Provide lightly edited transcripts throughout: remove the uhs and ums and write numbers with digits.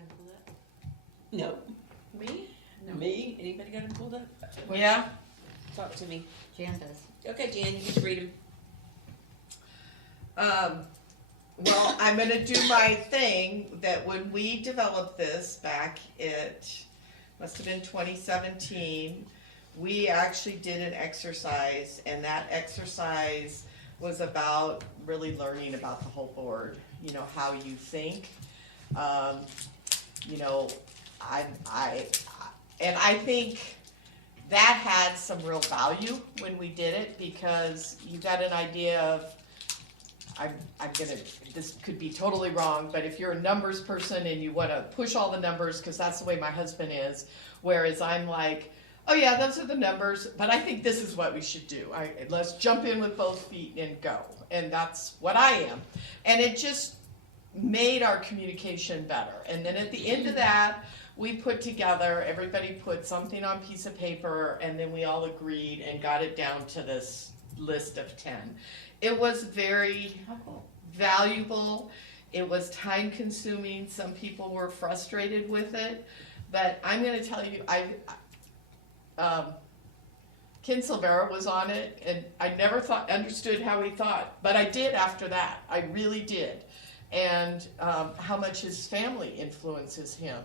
him pulled up? No. Me? No. Me? Anybody got him pulled up? Yeah. Talk to me. Jan does. Okay, Jan, you get to read him. Well, I'm going to do my thing that when we developed this back, it must have been 2017, we actually did an exercise, and that exercise was about really learning about the whole board, you know, how you think. You know, I think that had some real value when we did it, because you got an idea of, this could be totally wrong, but if you're a numbers person and you want to push all the numbers, because that's the way my husband is, whereas I'm like, oh yeah, those are the numbers, but I think this is what we should do. Let's jump in with both feet and go. And that's what I am. And it just made our communication better. And then at the end of that, we put together, everybody put something on a piece of paper, and then we all agreed and got it down to this list of 10. It was very valuable. It was time consuming. Some people were frustrated with it, but I'm going to tell you, Ken Silvera was on it, and I never understood how he thought, but I did after that. I really did. And how much his family influences him,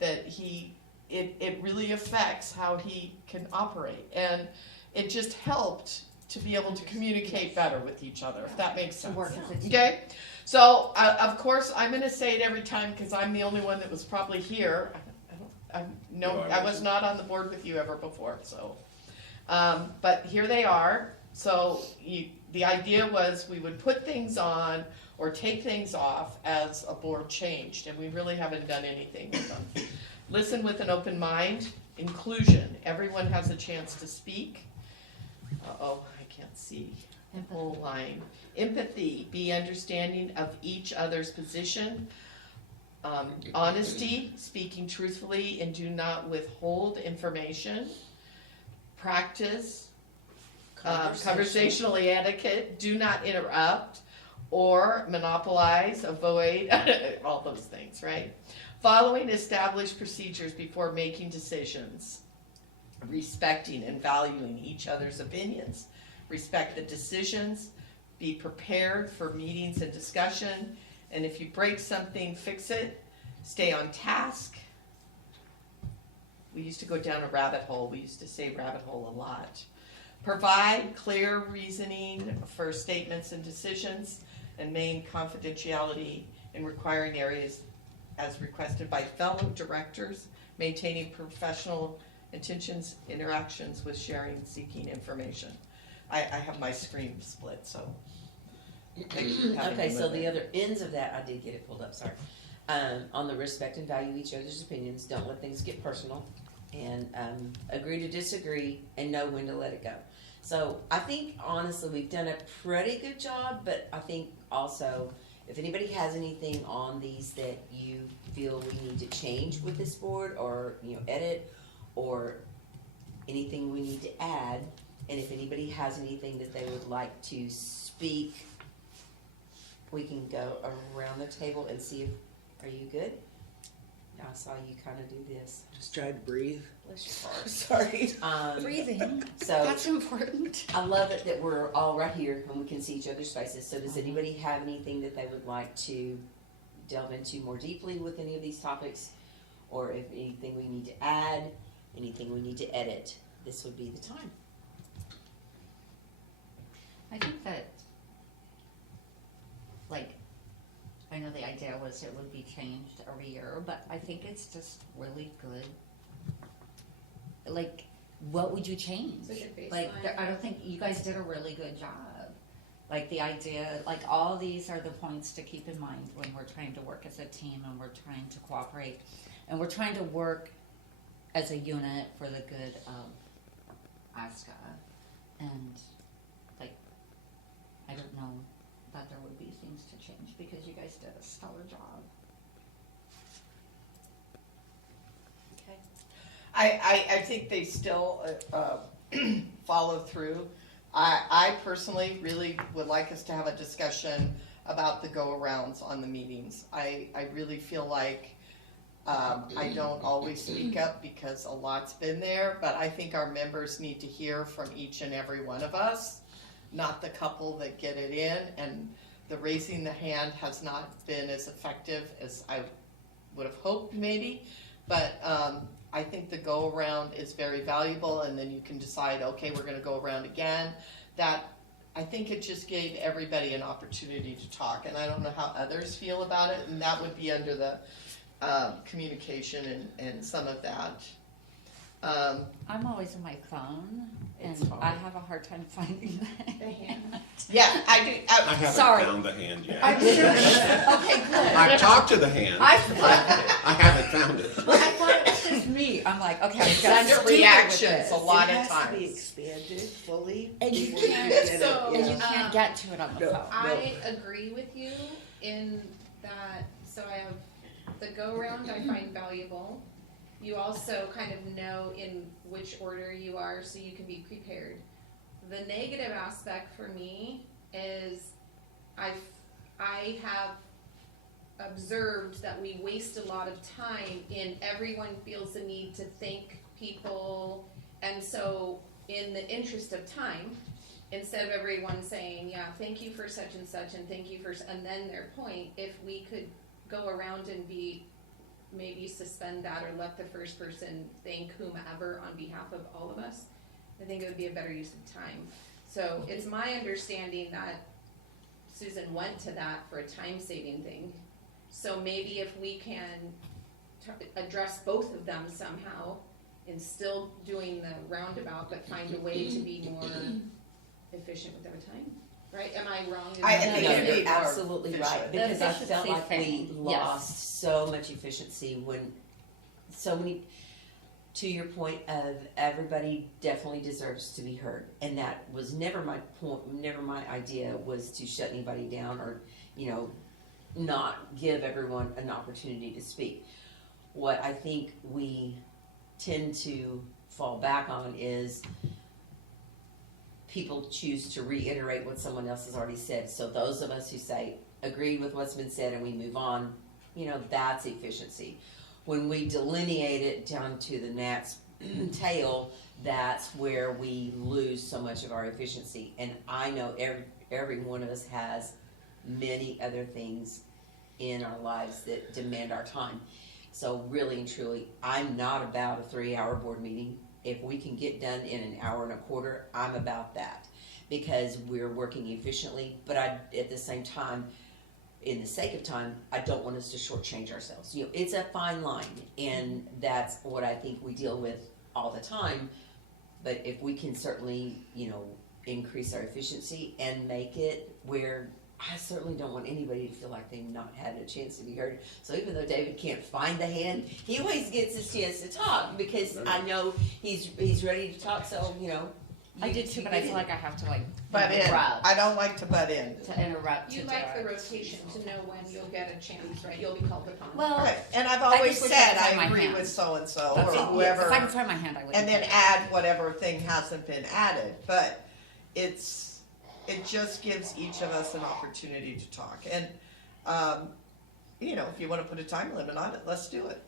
that it really affects how he can operate. And it just helped to be able to communicate better with each other, if that makes sense. Okay? So, of course, I'm going to say it every time because I'm the only one that was probably here. I was not on the board with you ever before, so. But here they are. So the idea was we would put things on or take things off as a board changed, and we really haven't done anything with them. Listen with an open mind. Inclusion. Everyone has a chance to speak. Uh-oh, I can't see the whole line. Empathy. Be understanding of each other's position. Honesty. Speaking truthfully and do not withhold information. Practice. Conversational etiquette. Do not interrupt or monopolize, avoid, all those things, right? Following established procedures before making decisions. Respecting and valuing each other's opinions. Respect the decisions. Be prepared for meetings and discussion. And if you break something, fix it. Stay on task. We used to go down a rabbit hole. We used to say rabbit hole a lot. Provide clear reasoning for statements and decisions, and maintain confidentiality in requiring areas as requested by fellow directors, maintaining professional intentions, interactions with sharing and seeking information. I have my screen split, so. Okay, so the other ends of that, I did get it pulled up, sorry. On the respect and value each other's opinions, don't let things get personal, and agree to disagree, and know when to let it go. So I think, honestly, we've done a pretty good job, but I think also, if anybody has anything on these that you feel we need to change with this board, or, edit, or anything we need to add, and if anybody has anything that they would like to speak, we can go around the table and see if, are you good? I saw you kind of do this. Just try to breathe. Bless your heart. Sorry. Breathing. So That's important. I love it that we're all right here and we can see each other's faces. So does anybody have anything that they would like to delve into more deeply with any of these topics? Or if anything we need to add, anything we need to edit, this would be the time. I think that, I know the idea was it would be changed every year, but I think it's just really good. What would you change? It's a good baseline. I don't think you guys did a really good job. The idea, all these are the points to keep in mind when we're trying to work as a team and we're trying to cooperate and we're trying to work as a unit for the good of ASCA. And I don't know that there would be things to change because you guys did a stellar job. Okay. I think they still follow through. I personally really would like us to have a discussion about the go-arounds on the meetings. I really feel like I don't always speak up because a lot's been there, but I think our members need to hear from each and every one of us, not the couple that get it in, and the raising the hand has not been as effective as I would have hoped maybe, but I think the go around is very valuable, and then you can decide, okay, we're gonna go around again. That, I think it just gave everybody an opportunity to talk, and I don't know how others feel about it, and that would be under the communication and some of that. I'm always on my phone, and It's fine. I have a hard time finding The hand. Yeah, I do. I haven't Sorry. found the hand yet. I'm sure. Okay, good. I've talked to the hand. I I haven't found it. I thought it was just me. I'm like, okay, I'm It's just under stupid with reactions this. a lot It of has to be times. expanded fully. And you before can't- get it, So, And you yeah. can't get to it on the No. phone. I agree with you in that, so I have the go-around I find valuable. You also kind of know in which order you are so you can be prepared. The negative aspect for me is I have observed that we waste a lot of time in everyone feels the need to thank people, and so in the interest of time, instead of everyone saying, yeah, thank you for such and such and thank you for, and then their point, if we could go around and maybe suspend that or let the first person thank whomever on behalf of all of us, I think it would be a better use of time. So it's my understanding that Susan went to that for a time-saving thing. So maybe if we can address both of them somehow and still doing the roundabout, but find a way to be more efficient with our time, right? Am I wrong? in I that? think No, it'd you're be more absolutely right, efficient. because I efficiency felt like we thing, yes. lost so much efficiency when so many, to your point of everybody definitely deserves to be heard, and that was never my point, never my idea was to shut anybody down or, not give everyone an opportunity to speak. What I think we tend to fall back on is people choose to reiterate what someone else has already said. So those of us who say, agree with what's been said and we move on, that's efficiency. When we delineate it down to the gnat's tail, that's where we lose so much of our efficiency. And I know every one of us has many other things in our lives that demand our time. So really and truly, I'm not about a 3-hour board meeting. If we can get done in an hour and a quarter, I'm about that, because we're working efficiently. But at the same time, in the sake of time, I don't want us to shortchange ourselves. It's a fine line, and that's what I think we deal with all the time. But if we can certainly, increase our efficiency and make it where I certainly don't want anybody to feel like they've not had a chance to be heard. So even though David can't find the hand, he always gets his chance to talk, because I know he's ready to talk. So I did too, but I feel like I have to Butt in. interrupt. I don't like to butt in. To interrupt. You to like the do it. rotation to know when you'll get a chance, right? You'll be called upon. Well, Right, and I've I always just wish I said could find I my agree hand. with so-and-so That's or all. whoever. If I can find my hand, I would. And then add whatever thing hasn't been added, but it just gives each of us an opportunity to talk. And, if you wanna put a time limit on it, let's do it.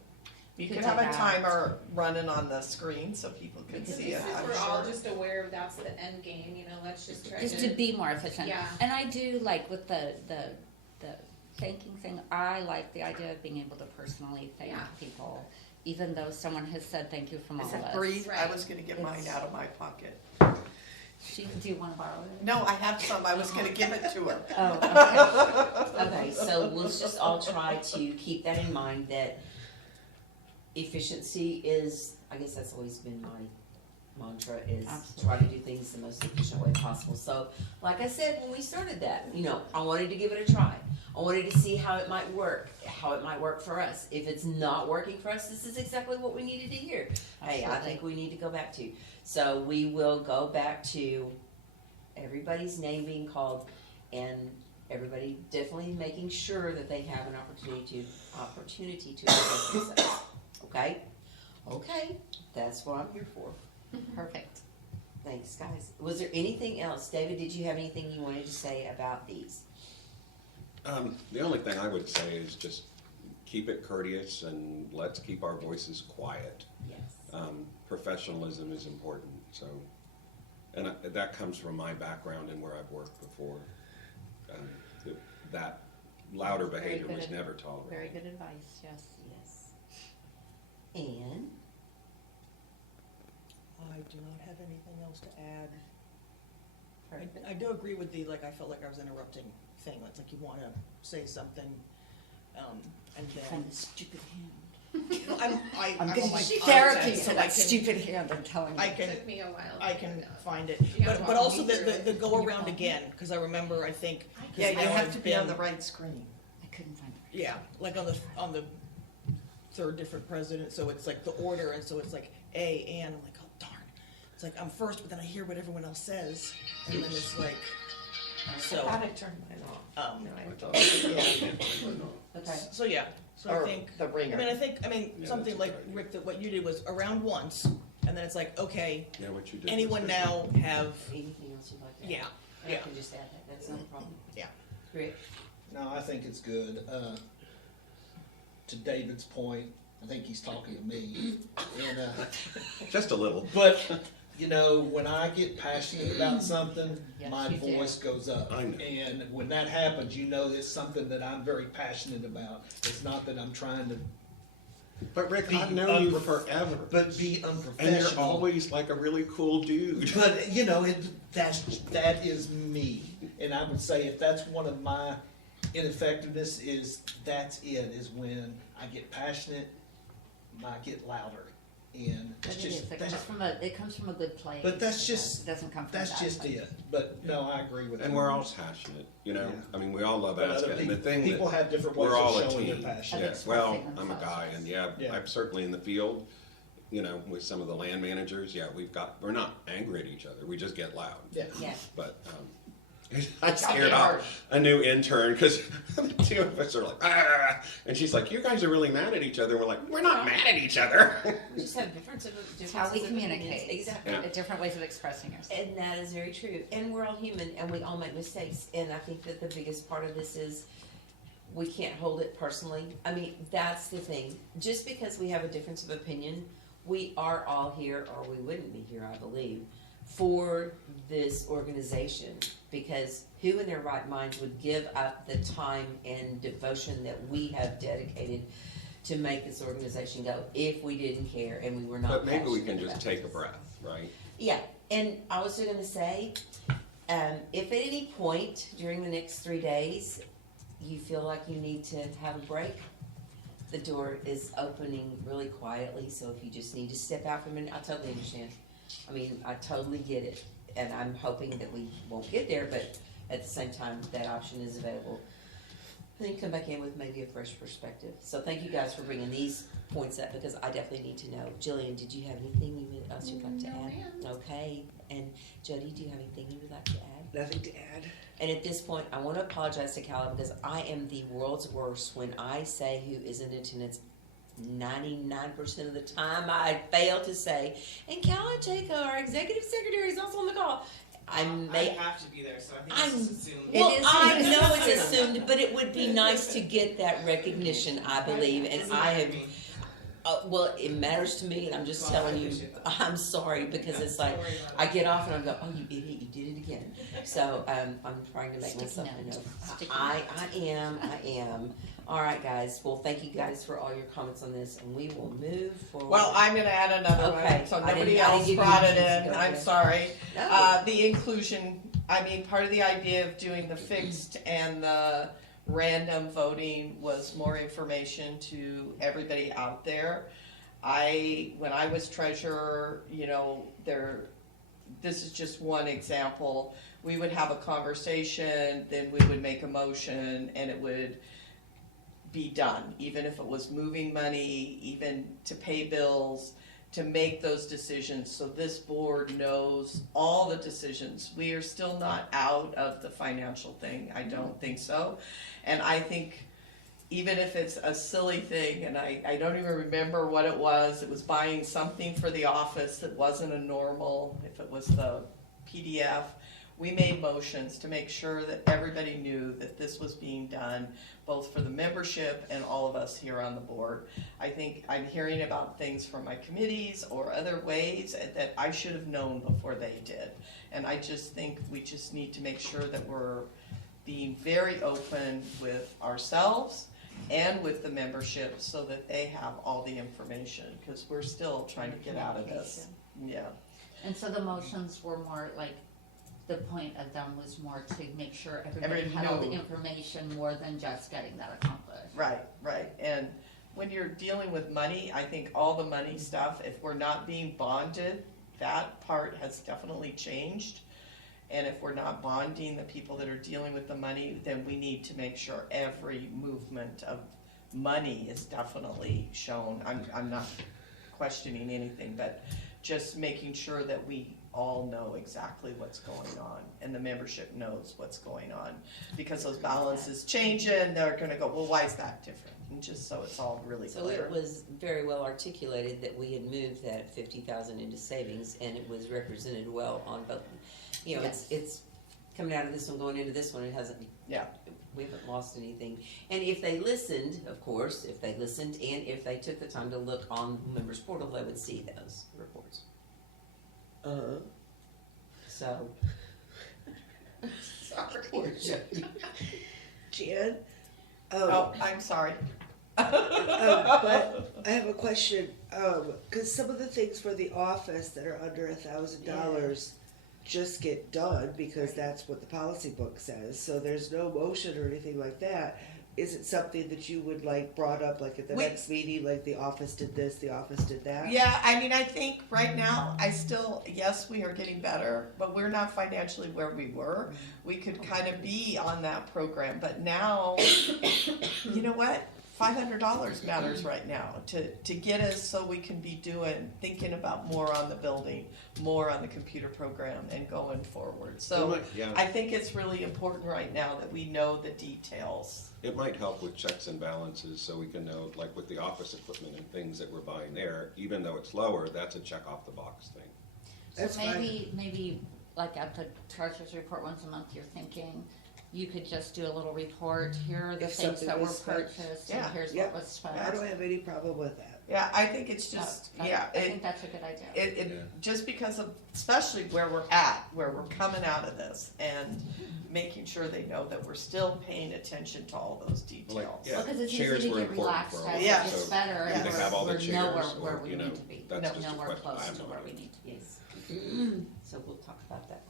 You Could can have a take that. timer running on the screen so people can could see do it, If I'm we're all sure. just aware of that's the end game, let's just try just to be more efficient. Yeah. And I do like with the thanking thing, I like the idea of being able to personally thank Yeah. people, even though someone has said thank you from all Is of it us. breathe? I Right. was gonna get mine out of my pocket. Do you want to borrow it? No, I have some, I was gonna give it to her. Oh, Okay, so let's just all try to keep that in mind, that efficiency is, I guess that's always been my mantra, is try to do things the most efficient way possible. So, like I said when we started that, I wanted to give it a try. I wanted to see how it might work for us. If it's not working for us, this is exactly what we needed to hear. Hey, I Absolutely. think we need to go back to. So we will go back to everybody's name being called, and everybody definitely making sure that they have an opportunity to express themselves. Okay, that's what I'm here for. perfect. Thanks, guys. Was there anything else? David, did you have anything you wanted to say about these? The only thing I would say is just keep it courteous and let's keep our voices quiet. Yes. Professionalism is important, so, and that comes from my background and where I've worked before. That louder Very behavior good was ad- never tolerated. Very good advice, yes. Yes. And I do not have anything else to add. perfect. I do agree with the, like, I felt like I was interrupting thing. It's like you want to say something, and From then. the stupid hand. Well, I'm I'm on getting my therapy content, for so I that can, stupid hand, I'm telling you. I It can, took me a while. to I figure can it out. find it. You gotta But walk also me through the it. go around again, because I remember, I think. Yeah, you now have it's to be on been- the right screen. I couldn't find it. Yeah, like on the third different president, so it's like the order, and so it's like A, and, I'm like, oh darn. It's like I'm first, but then I hear what everyone else says, and then it's like, so, I turned mine off. um, No, I don't. yeah. Okay. So, yeah, so Or I think, the I ringer. mean, Yeah, something that's like, a good idea. Rick, that what you did was around once, and then it's like, okay, Yeah, what you did. was anyone good. now have, Anything else you'd like to add? yeah, I yeah. can just add that, that's not a problem. Yeah. Rick? No, I think it's good. To David's point, I think he's talking to me. And, Just a little. but, you know, when I get passionate about something, Yes, my you do. voice goes up. I know. And when that happens, you know it's something that I'm very passionate about. It's not that I'm trying to, But Rick, Be I've known you unprof- forever. but be And unprofessional. you're always like a really cool dude. But, you know, that is me. And I would say if that's one of my ineffectiveness that's when I get passionate, I get louder. And But it's it is, just, it comes from a good place. But that's just- It doesn't come from a that's bad just place. it. But no, I agree with that. And we're all passionate, you know? Yeah. I mean, we all love But other ASCA. And the thing people that, have different ways we're all of a showing their team. passion. Yeah, Of well, expressing I'm a guy themselves. and yeah, Yeah. I'm certainly in the field, you know, with some of the land managers, yeah, we're not angry at each other. We just get loud. Yeah. Yeah. But, I scared off a new intern because the two of us are like, ah, and she's like, you guys are really mad at each other. We're like, we're not mad at each other. We just have differences It's how we of opinions. communicate. Exactly. Yeah. Different ways of expressing yourself. And that is very true. And we're all human and we all make mistakes. And I think that the biggest part of this is we can't hold it personally. I mean, that's the thing. Just because we have a difference of opinion, we are all here, or we wouldn't be here, I believe, for this organization. Because who in their right minds would give up the time and devotion that we have dedicated to make this organization go if we didn't care and we were not But maybe we passionate can just about take a this? breath, right? Yeah, and I was going to say, if at any point during the next 3 days you feel like you need to have a break, the door is opening really quietly. So if you just need to step out for a minute, I totally understand. I mean, I totally get it, and I'm hoping that we won't get there, but at the same time, that option is available. And then come back in with maybe a fresh perspective. So thank you guys for bringing these points up, because I definitely need to know. Jillian, did you have anything else you'd like to No, add? ma'am. Okay, and Jody, do you have anything you would like to add? nothing to add. And at this point, I want to apologize to Calla because I am the world's worst when I say who is in attendance. 99% of the time, I fail to say, and Calla Jacob, our executive secretary, is also on the call. I have to be there, so I think I'm- it's assumed. Well, It is I assumed. know it's assumed, but it would be nice to get that recognition, I believe, and I have. Well, it matters to me, and I'm just telling you, I'm sorry, because it's like, I get off and I go, oh, you idiot, you did it again. So, I'm trying to make Sticky myself a note. note. Sticky I am. All right, guys, well, thank you guys for all your comments on this, and we will move forward. Well, I'm gonna add another Okay. one, so I didn't- nobody I didn't else give you brought a it chance to in, go I'm ahead. sorry. No. The inclusion, I mean, part of the idea of doing the fixed and the random voting was more information to everybody out there. When I was treasurer, you know, this is just one example. We would have a conversation, then we would make a motion, and it would be done, even if it was moving money, even to pay bills, to make those decisions, so this board knows all the decisions. We are still not out of the financial thing, I don't think so. And I think even if it's a silly thing, and I don't even remember what it was buying something for the office that wasn't a normal, if it was the PDF, we made motions to make sure that everybody knew that this was being done, both for the membership and all of us here on the board. I think I'm hearing about things from my committees or other ways that I should have known before they did. And I just think we just need to make sure that we're being very open with ourselves and with the membership so that they have all the information, because we're still trying to get out of this. Yeah. And so the motions were more like, the point of them was more to make sure everybody Everybody had all the knew. information more than just getting that accomplished. Right, right. And when you're dealing with money, I think all the money stuff, if we're not being bonded, that part has definitely changed. And if we're not bonding the people that are dealing with the money, then we need to make sure every movement of money is definitely shown. I'm not questioning anything, but just making sure that we all know exactly what's going on and the membership knows what's going on. Because those balances change and they're gonna go, well, why is that different? And just so it's all really So clear. it was very well articulated that we had moved that 50,000 into savings, and it was represented well on both. You know, Yes. it's coming out of this one, going into this one. It hasn't. Yeah. We haven't lost anything. And if they listened, of course, if they listened, and if they took the time to look on members portal, they would see those reports. So. Poor Jody. Jan? Oh, I'm sorry. But I have a question, cause some of the things for the office that are under $1,000 just get done because that's what the policy book says, so there's no motion or anything like that. Is it something that you would like brought up like at the next meeting, like the office did this, the office did that? Yeah, I mean, I think right now, yes, we are getting better, but we're not financially where we were. We could kind of be on that program, but now, you know what? $500 matters right now to get us so we can be thinking about more on the building, more on the computer program and going forward. So Yeah. I think it's really important right now that we know the details. It might help with checks and balances, so we can know, like with the office equipment and things that we're buying there, even though it's lower, that's a check off the box thing. That's So maybe like at the treasurer's report once a month, you're thinking, you could just do a little report, here are the If things something that were was spent. purchased, Yeah. and here's Yep. what was spent. I don't have any problem with that. Yeah, I think it's just, I think that's a good idea. Yeah. Just because of, especially where we're at, where we're coming out of this, and making sure they know that we're still paying attention to all those details. Like, yeah, Well, 'cause it's chairs easy to were get important relaxed for as all it Yeah. of us, gets so better, do and they have all the we're chairs, nowhere or, where we you know, need to be. that's just a Nowhere question I close have to no where idea. we need to be. Yes. So we'll talk about that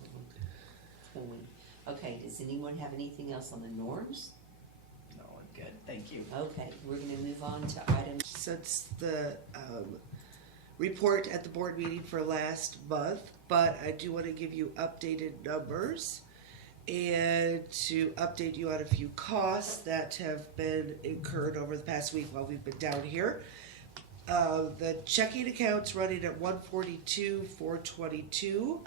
when we. Okay, does anyone have anything else on the norms? No, I'm good, thank you. Okay, we're gonna move on to item. Since the report at the board meeting for last month, but I do want to give you updated numbers and to update you on a few costs that have been incurred over the past week while we've been down here. The checking account's running at $142,422.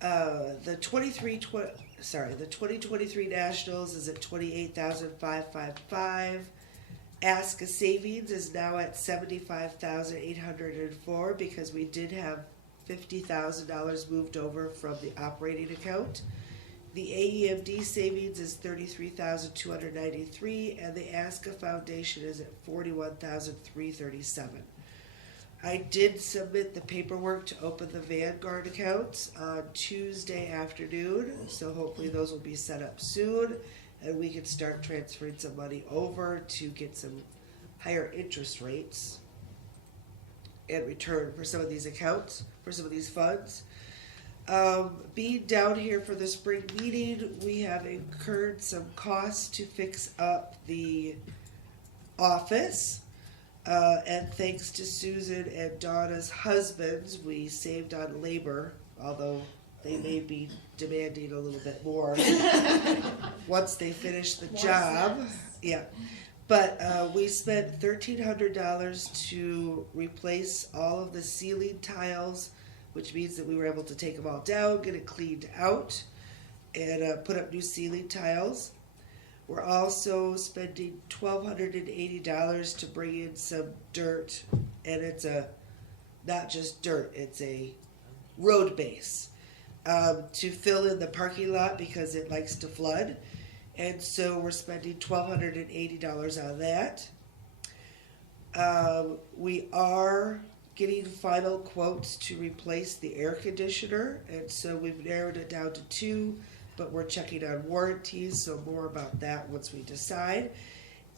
The 2023 nationals is at $28,555. ASCA savings is now at $75,804 because we did have $50,000 moved over from the operating account. The AEMD savings is $33,293, and the ASCA Foundation is at $41,337. I did submit the paperwork to open the Vanguard accounts on Tuesday afternoon, so hopefully those will be set up soon, and we can start transferring some money over to get some higher interest rates in return for some of these accounts, for some of these funds. Being down here for the spring meeting, we have incurred some costs to fix up the office. And thanks to Susan and Donna's husbands, we saved on labor, although they may be demanding a little bit more once they finish the job. Yeah. But we spent $1,300 to replace all of the ceiling tiles, which means that we were able to take them all down, get it cleaned out, and put up new ceiling tiles. We're also spending $1,280 to bring in some dirt, and it's not just dirt, it's a road base. to fill in the parking lot because it likes to flood. And so we're spending $1,280 on that. We are getting final quotes to replace the air conditioner, and so we've narrowed it down to 2, but we're checking on warranties, so more about that once we decide.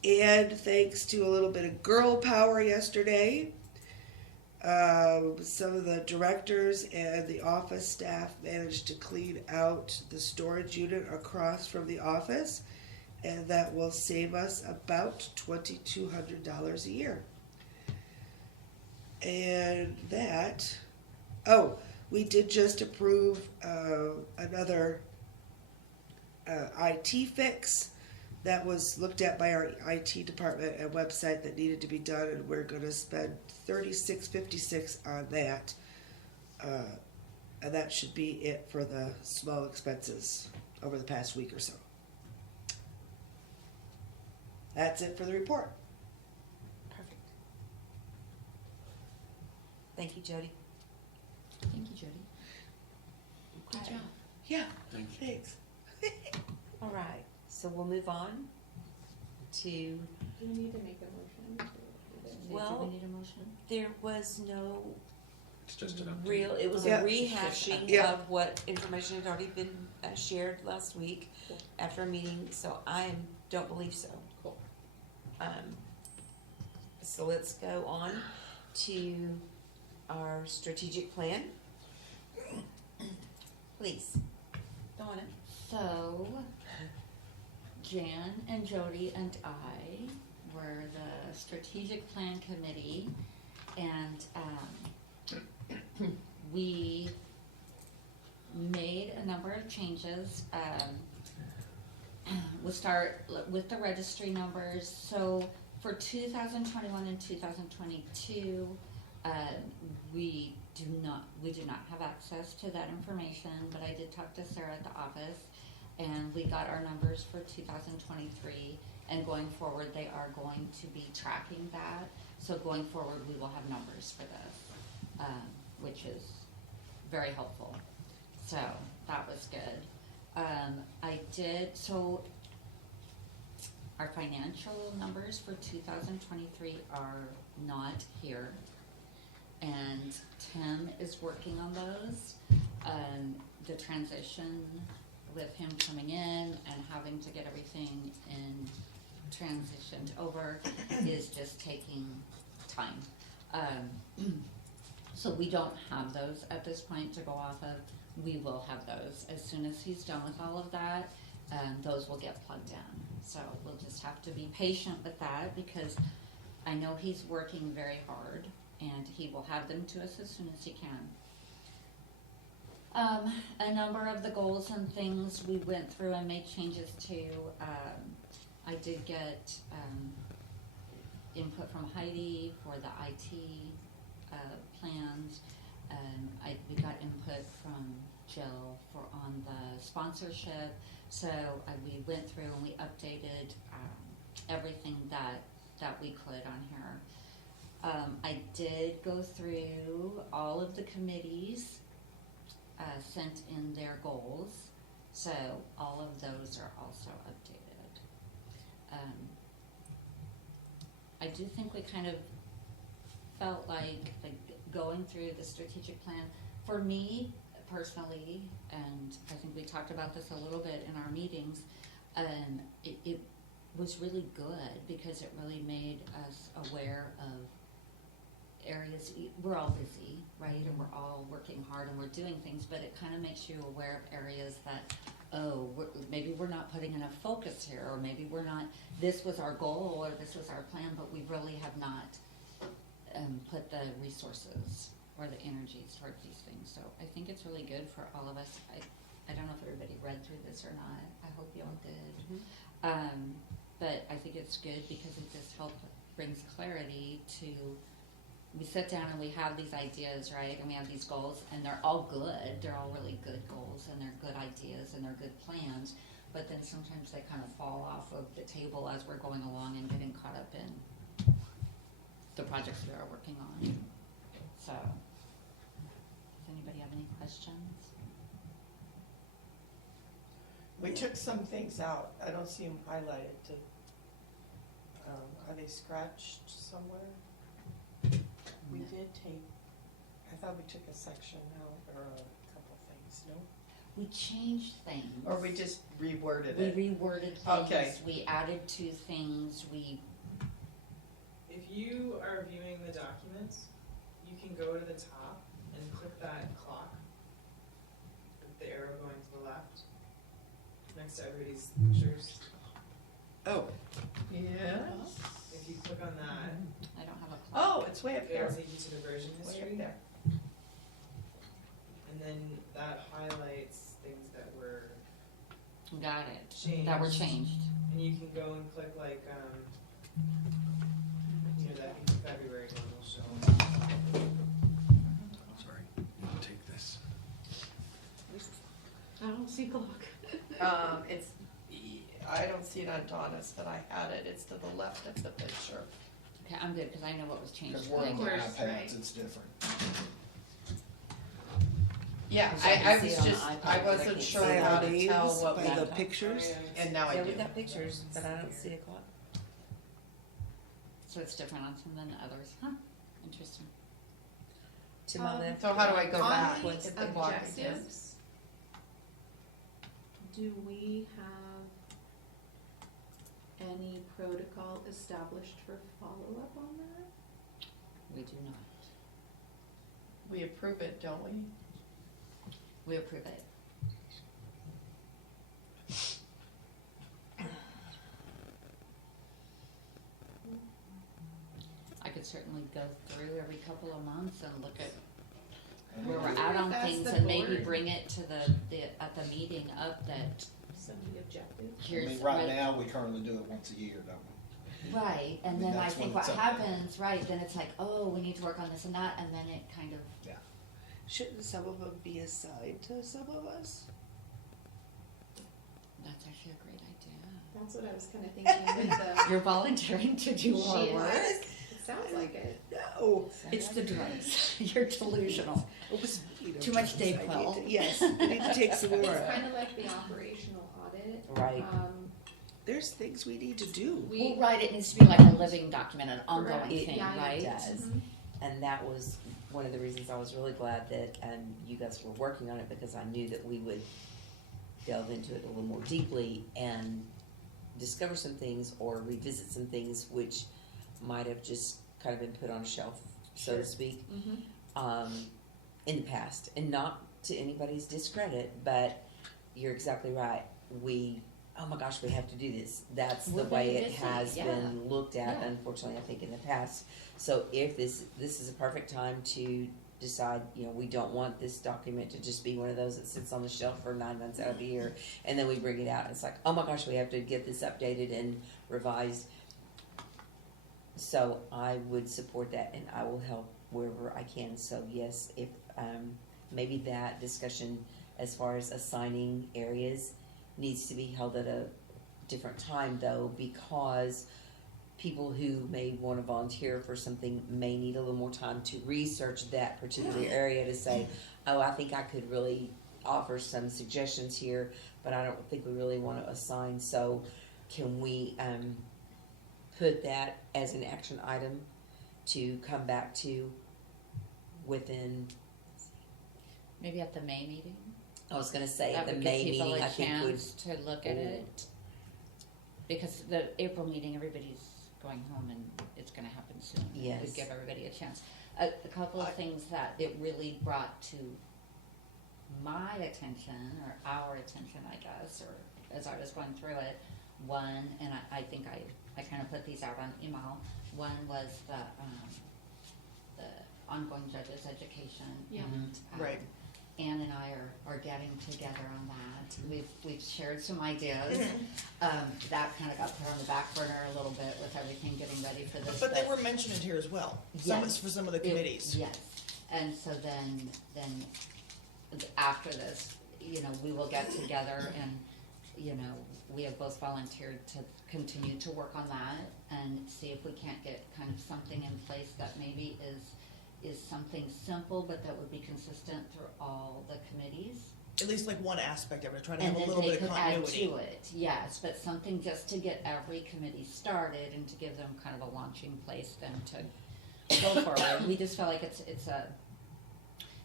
And thanks to a little bit of girl power yesterday, some of the directors and the office staff managed to clean out the storage unit across from the office, and that will save us about $2,200 a year. And that, we did just approve another IT fix that was looked at by our IT department and website that needed to be done, and we're going to spend $36.56 on that. And that should be it for the small expenses over the past week or so. That's it for the report. Perfect. Thank you, Jody. Thank you, Jody. Good Okay. job. Yeah, Thank you. thanks. All right, so we'll move on to, Do you need to make a motion? Well- Do we need a motion? there was no It's just an update. real, it was Yeah. a rehashing Yeah. of what information had already been shared last week after a meeting, so I don't believe so. Cool. So let's go on to our strategic plan. Please, Donna. So, Jan and Jody and I were the strategic plan committee, and we made a number of changes. We'll start with the registry numbers. So for 2021 and 2022, we do not have access to that information, but I did talk to Sarah at the office, and we got our numbers for 2023, and going forward, they are going to be tracking that. So going forward, we will have numbers for this, which is very helpful. So that was good. Our financial numbers for 2023 are not here, and Tim is working on those. The transition with him coming in and having to get everything in transitioned over is just taking time. So we don't have those at this point to go off of. We will have those as soon as he's done with all of that. Those will get plugged in. So we'll just have to be patient with that, because I know he's working very hard, and he will have them to us as soon as he can. A number of the goals and things we went through and made changes to. I did get input from Heidi for the IT plans. We got input from Jill on the sponsorship. So we went through and we updated everything that we could on here. I did go through all of the committees, sent in their goals, so all of those are also updated. I do think we kind of felt like going through the strategic plan, for me personally, and I think we talked about this a little bit in our meetings, it was really good because it really made us aware of areas. We're all busy, right, and we're all working hard and we're doing things, but it kind of makes you aware of areas that, maybe we're not putting enough focus here, or maybe we're not, this was our goal or this was our plan, but we really have not put the resources or the energies towards these things. So I think it's really good for all of us. I don't know if everybody read through this or not. I hope you all did. Mm-hmm. But I think it's good because it just brings clarity to, we sit down and we have these ideas, right? And we have these goals, and they're all good. They're all really good goals, and they're good ideas, and they're good plans. But then sometimes they kind of fall off of the table as we're going along and getting caught up in the projects we are working on. So, does anybody have any questions? We took some things out. I don't see them highlighted. Are they scratched somewhere? We No. did take, I thought we took a section out or a couple things, no? We changed things. Or we just reworded We it? reworded things. Okay. We added 2 things. If you are viewing the documents, you can go to the top and click that clock with the arrow going to the left next to everybody's pictures. Oh. Yes. If you click on that, I don't have a clock. Oh, it's way up it'll there. take you to the version Way history. up there. And then that highlights things that were Got it. changed. That were changed. And you can go and click like, you know, that February one will show. Sorry, take this. I don't see clock. I don't see it on Donna's, but I had it. It's to the left of the picture. Okay, I'm good because I know what was changed. Because we're on the course, iPads, right. it's different. Yeah, Because I I can see was it on the just, iPad, I but I wasn't can't sure see it how on to names, tell what by we, the pictures. and now I Yeah, do. we got pictures, but I don't see a clock. So it's different on some than others. Huh, interesting. To my left. So how do I go On back? the What's the block again? objectives, do we have any protocol established for follow-up on that? We do not. We approve it, don't we? We approve it. I could certainly go through every couple of months and look at where we're at on That's things the and maybe board. bring it to at the meeting up that Some of the objectives. I here's. mean, right what- now, we currently do it once a year, don't we? Right, and I mean, then I that's think when what it's up there. happens, right, then it's like, oh, we need to work on this and that, and then it kind of, Shouldn't some of them be assigned to some of us? that's actually a great idea. That's what I was kind of thinking with the. You're volunteering to do more She work? is. It sounds like it. No, It's the drugs. You're delusional. it was, you know, Too much just- I need Dayquil. to- Yes, we need to take some more. It's kind of like the operational audit. Right. There's things we need to do. Well, right, it needs to be like a living document, an ongoing Correct. thing, Yeah, it right? does. And that was one of the reasons I was really glad that you guys were working on it, because I knew that we would delve into it a little more deeply and discover some things or revisit some things which might have just kind of been put on a shelf, so to speak, in the past. And not to anybody's discredit, but you're exactly right. Oh my gosh, we have to do this. That's the We're way very it busy, has yeah. been looked at, Yeah. unfortunately, I think, in the past. So if this is a perfect time to decide, we don't want this document to just be one of those that sits on the shelf for 9 months out of the year, and then we bring it out, and it's like, oh my gosh, we have to get this updated and revised. So I would support that, and I will help wherever I can. So yes, if maybe that discussion as far as assigning areas needs to be held at a different time, though, because people who may want to volunteer for something may need a little more time to research that particular area to say, oh, I think I could really offer some suggestions here, but I don't think we really want to assign. So can we put that as an action item to come back to within, Maybe at the May meeting? I was going to say, That at the would May give people meeting, a I think would, chance to look at it. Because the April meeting, everybody's going home and it's gonna happen soon. Yes. We'd give everybody a chance. A couple of things that it really brought to my attention, or our attention, I guess, or as I was going through it. One, and I think I kind of put these out on email. One was the ongoing judges education. Yeah. And, Right. Ann and I are getting together on that. We've shared some ideas. That kind of got put on the back burner a little bit with everything getting ready for this. But they were mentioned here as well. Some Yes. for some of the committees. Yes, and so then after this, we will get together and, we have both volunteered to continue to work on that and see if we can't get kind of something in place that maybe is something simple, but that would be consistent through all the committees. at least like one aspect of it, try to And have a then little they bit of could add continuity. to it, yes, but something just to get every committee started and to give them kind of a launching place then to go forward. We just feel like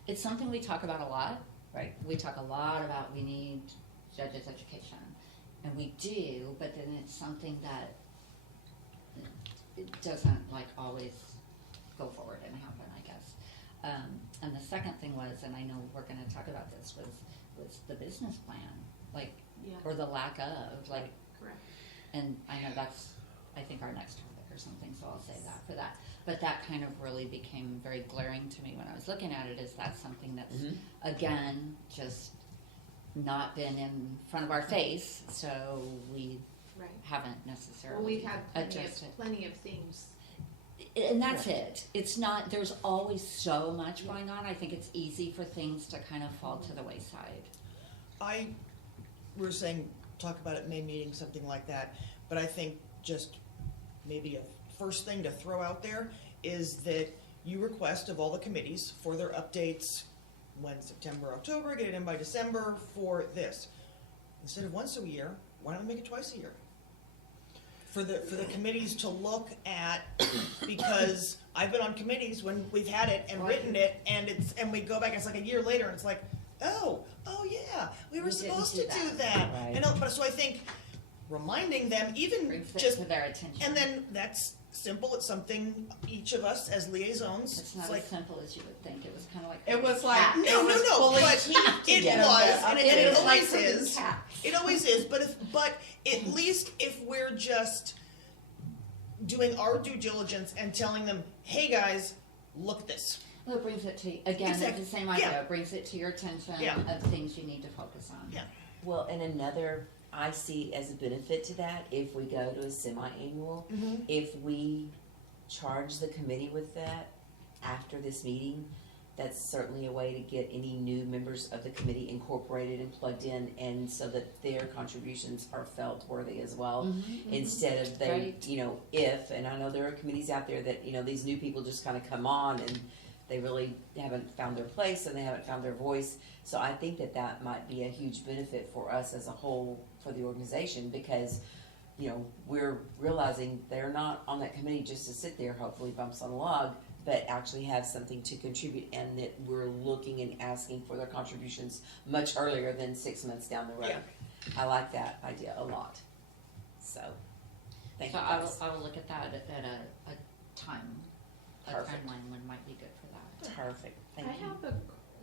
it's something we talk about a lot. Right. We talk a lot about we need judges' education, and we do, but then it's something that it doesn't like always go forward and happen, I guess. And the second thing was, and I know we're gonna talk about this, was the business plan, like, Yeah. or the lack of, like, Correct. and I know that's, I think, our next topic or something, so I'll say that for that. But that kind of really became very glaring to me when I was looking at it, is that's something that's, Mhm. again, just not been in front of our face, so we Right. haven't necessarily Well, we've had adjusted. plenty of things. And that's it. It's not, there's always so much going on. I think it's easy for things to kind of fall to the wayside. We're saying, talk about it May meeting, something like that, but I think just maybe a first thing to throw out there is that you request of all the committees for their updates when September, October, get it in by December for this. Instead of once a year, why don't we make it twice a year? For the committees to look at, because I've been on committees when we've had it and written it, and we go back, it's like a year later, and it's like, oh yeah, we were We didn't supposed to do do that. that. Right. I know, but so I think reminding them, even Brings it just, to their attention. and then that's simple, it's something each of us as liaisons, It's not like, as simple as you would think. It was kind of like. It was like, no, but it was, and it always is. Cats. It always is, but at least if we're just doing our due diligence and telling them, hey guys, look at this. Well, it brings it to, again, it's Exactly. the same idea. Yeah. It brings it to your attention Yeah. of things you need to focus on. Yeah. Well, and another I see as a benefit to that, if we go to a semi-annual, if we charge the committee with that after this meeting, that's certainly a way to get any new members of the committee incorporated and plugged in, and so that their contributions are felt worthy as well. Instead of they, Right. and I know there are committees out there that, these new people just kind of come on and they really haven't found their place and they haven't found their voice. So I think that might be a huge benefit for us as a whole, for the organization, because, we're realizing they're not on that committee just to sit there, hopefully bumps on a log, but actually have something to contribute, and that we're looking and asking for their contributions much earlier than 6 months down the road. Yeah. I like that idea a lot. So, thank So you I will, guys. I will look at that at a time, a Perfect. timeline when might be good for that. Perfect, thank I you. have a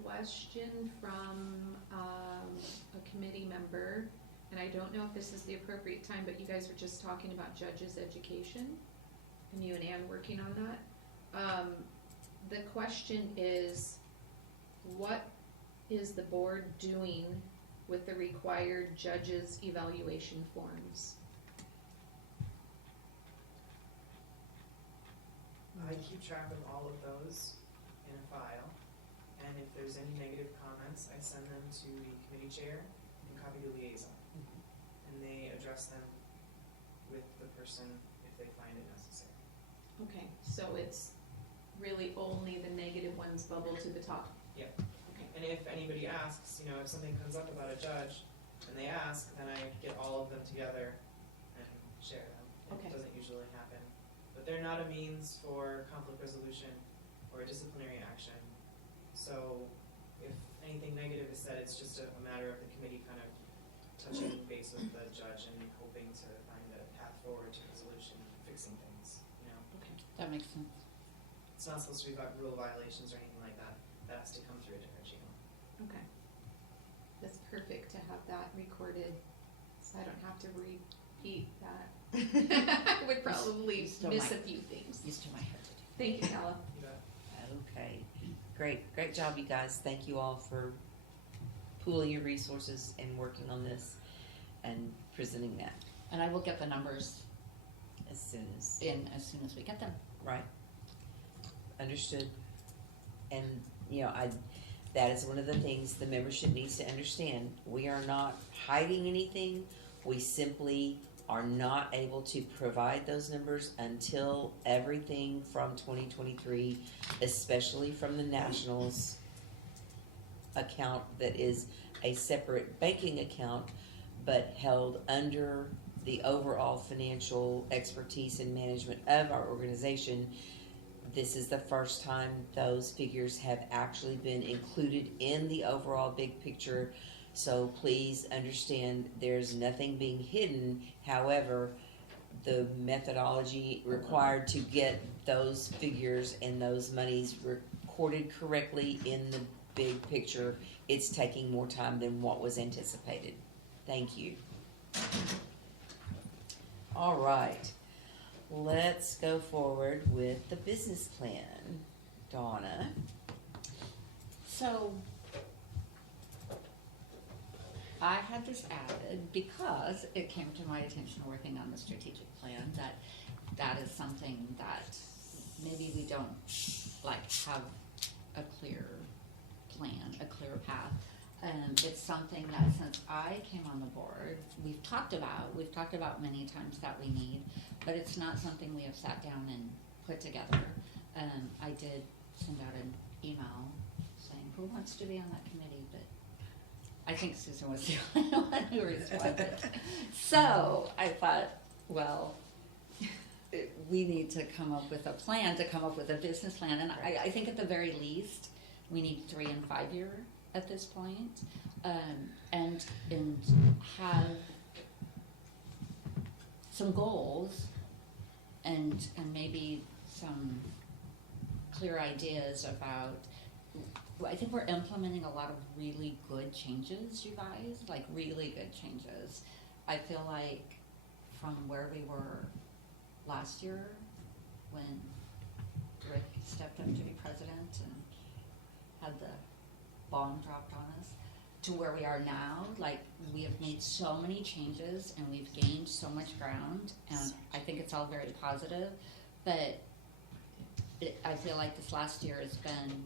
question from a committee member, and I don't know if this is the appropriate time, but you guys were just talking about judges' education, and you and Ann working on that. The question is, what is the board doing with the required judges' evaluation forms? I keep track of all of those in a file, and if there's any negative comments, I send them to the committee chair and copy the liaison. And they address them with the person if they find it necessary. Okay, so it's really only the negative ones bubble to the top? Yeah. Okay. And if anybody asks, if something comes up about a judge, and they ask, then I get all of them together and share them. Okay. It doesn't usually happen. But they're not a means for conflict resolution or a disciplinary action. So if anything negative is said, it's just a matter of the committee kind of touching base with the judge and hoping to find a path forward to resolution and fixing things, Okay. That makes sense. It's not supposed to be about rule violations or anything like that. That has to come through a different channel. Okay. That's perfect to have that recorded, so I don't have to repeat that. I would probably You still miss a might. few things. You still might have to do. Thank you, Calla. You bet. Okay, great job, you guys. Thank you all for pooling your resources and working on this and presenting that And I will get the numbers as soon as, as soon as we get them. right? Understood. And, that is one of the things the membership needs to understand. We are not hiding anything. We simply are not able to provide those numbers until everything from 2023, especially from the Nationals account that is a separate banking account, but held under the overall financial expertise and management of our organization. This is the first time those figures have actually been included in the overall big picture. So please understand, there's nothing being hidden. However, the methodology required to get those figures and those monies recorded correctly in the big picture, it's taking more time than what was anticipated. Thank you. All right, let's go forward with the business plan. Donna? So, I had this added because it came to my attention working on the strategic plan that is something that maybe we don't like have a clear plan, a clear path. It's something that since I came on the board, we've talked about many times that we need, but it's not something we have sat down and put together. I did send out an email saying who wants to be on that committee, but I think Susan was the only one who responded. So I thought, well, we need to come up with a plan, to come up with a business plan, and I think at the very least we need 3 and 5 year at this point, and have some goals and maybe some clear ideas about. I think we're implementing a lot of really good changes, you guys, like really good changes. I feel like from where we were last year when Rick stepped up to be president and had the bomb dropped on us, to where we are now, like we have made so many changes and we've gained so much ground, and I think it's all very positive, but I feel like this last year has been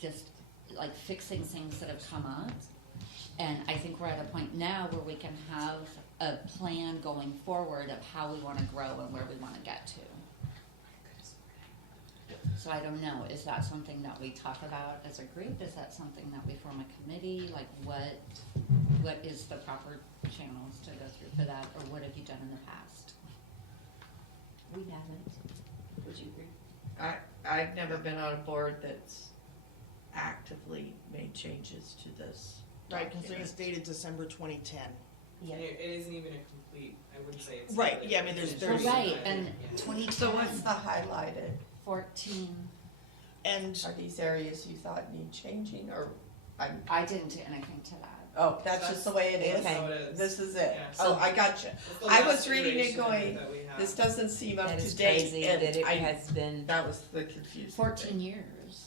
just like fixing things that have come up, and I think we're at a point now where we can have a plan going forward of how we want to grow and where we want to get to. So I don't know, is that something that we talk about as a group? Is that something that we form a committee? Like what is the proper channels to go through for that, or what have you done in the past? We haven't. Would you agree? I've never been on a board that's actively made changes to this. Right, because it's dated December 2010. Yeah. And it isn't even a complete, I wouldn't say it's. Right, complete. yeah, I mean, there's- It's Well, right, yeah. and 2010. So what's the highlighted? 14. And Are these areas you thought need changing, or, I didn't do anything to that. oh, that's just the way it is? That's how it is. This is it? Yeah. Oh, I gotcha. It's the I was last reading it iteration going, that we have. This doesn't seem up That to is date, crazy and that it I, has been that was the confusing 14 thing. years.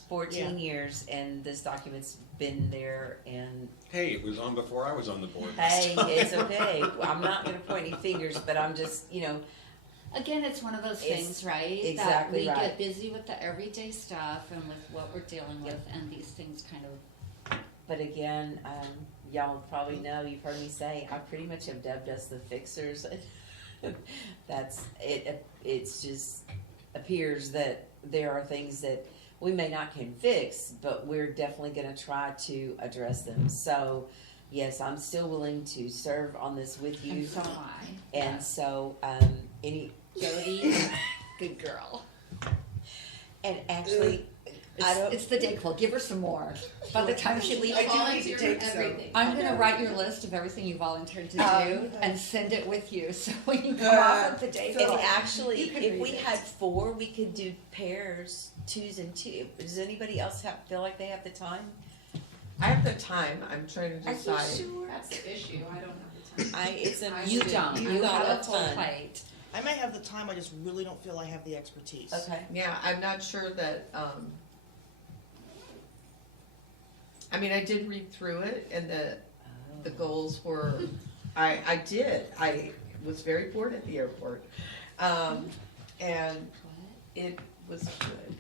14 years, and this document's been there, and Hey, it was on before I was on the board. hey, it's okay. I'm not going to point any fingers, but I'm just, Again, it's one of those It's things, right? exactly that we right. get busy with the everyday stuff and with what we're dealing with, and these things kind of. but again, y'all probably know, you've heard me say, I pretty much have dubbed us the fixers. That's it. It's just appears that there are things that we may not can fix, but we're definitely going to try to address them. So, yes, I'm still willing to serve on this with you. And so am I. And so, Jody, good girl. and actually, I don't. It's the day club. Give her some more. By the time she leaves, I do need to Volunteer take for some. everything. I'm gonna write your list of everything you volunteered to do and send it with you, so when you come Good. off of the day And club, actually, you can if read we it. had 4, we could do pairs, 2s and 2. Does anybody else feel like they have the time? I have the time, I'm trying to Are you decide. sure? That's the issue, I don't have the time. It's a I You do. don't. You You got have a a full ton. plate. I might have the time, I just really don't feel I have the expertise. Okay. Yeah, I'm not sure that, I mean, I did read through it, and the goals were, I was very bored at the airport. And it was good.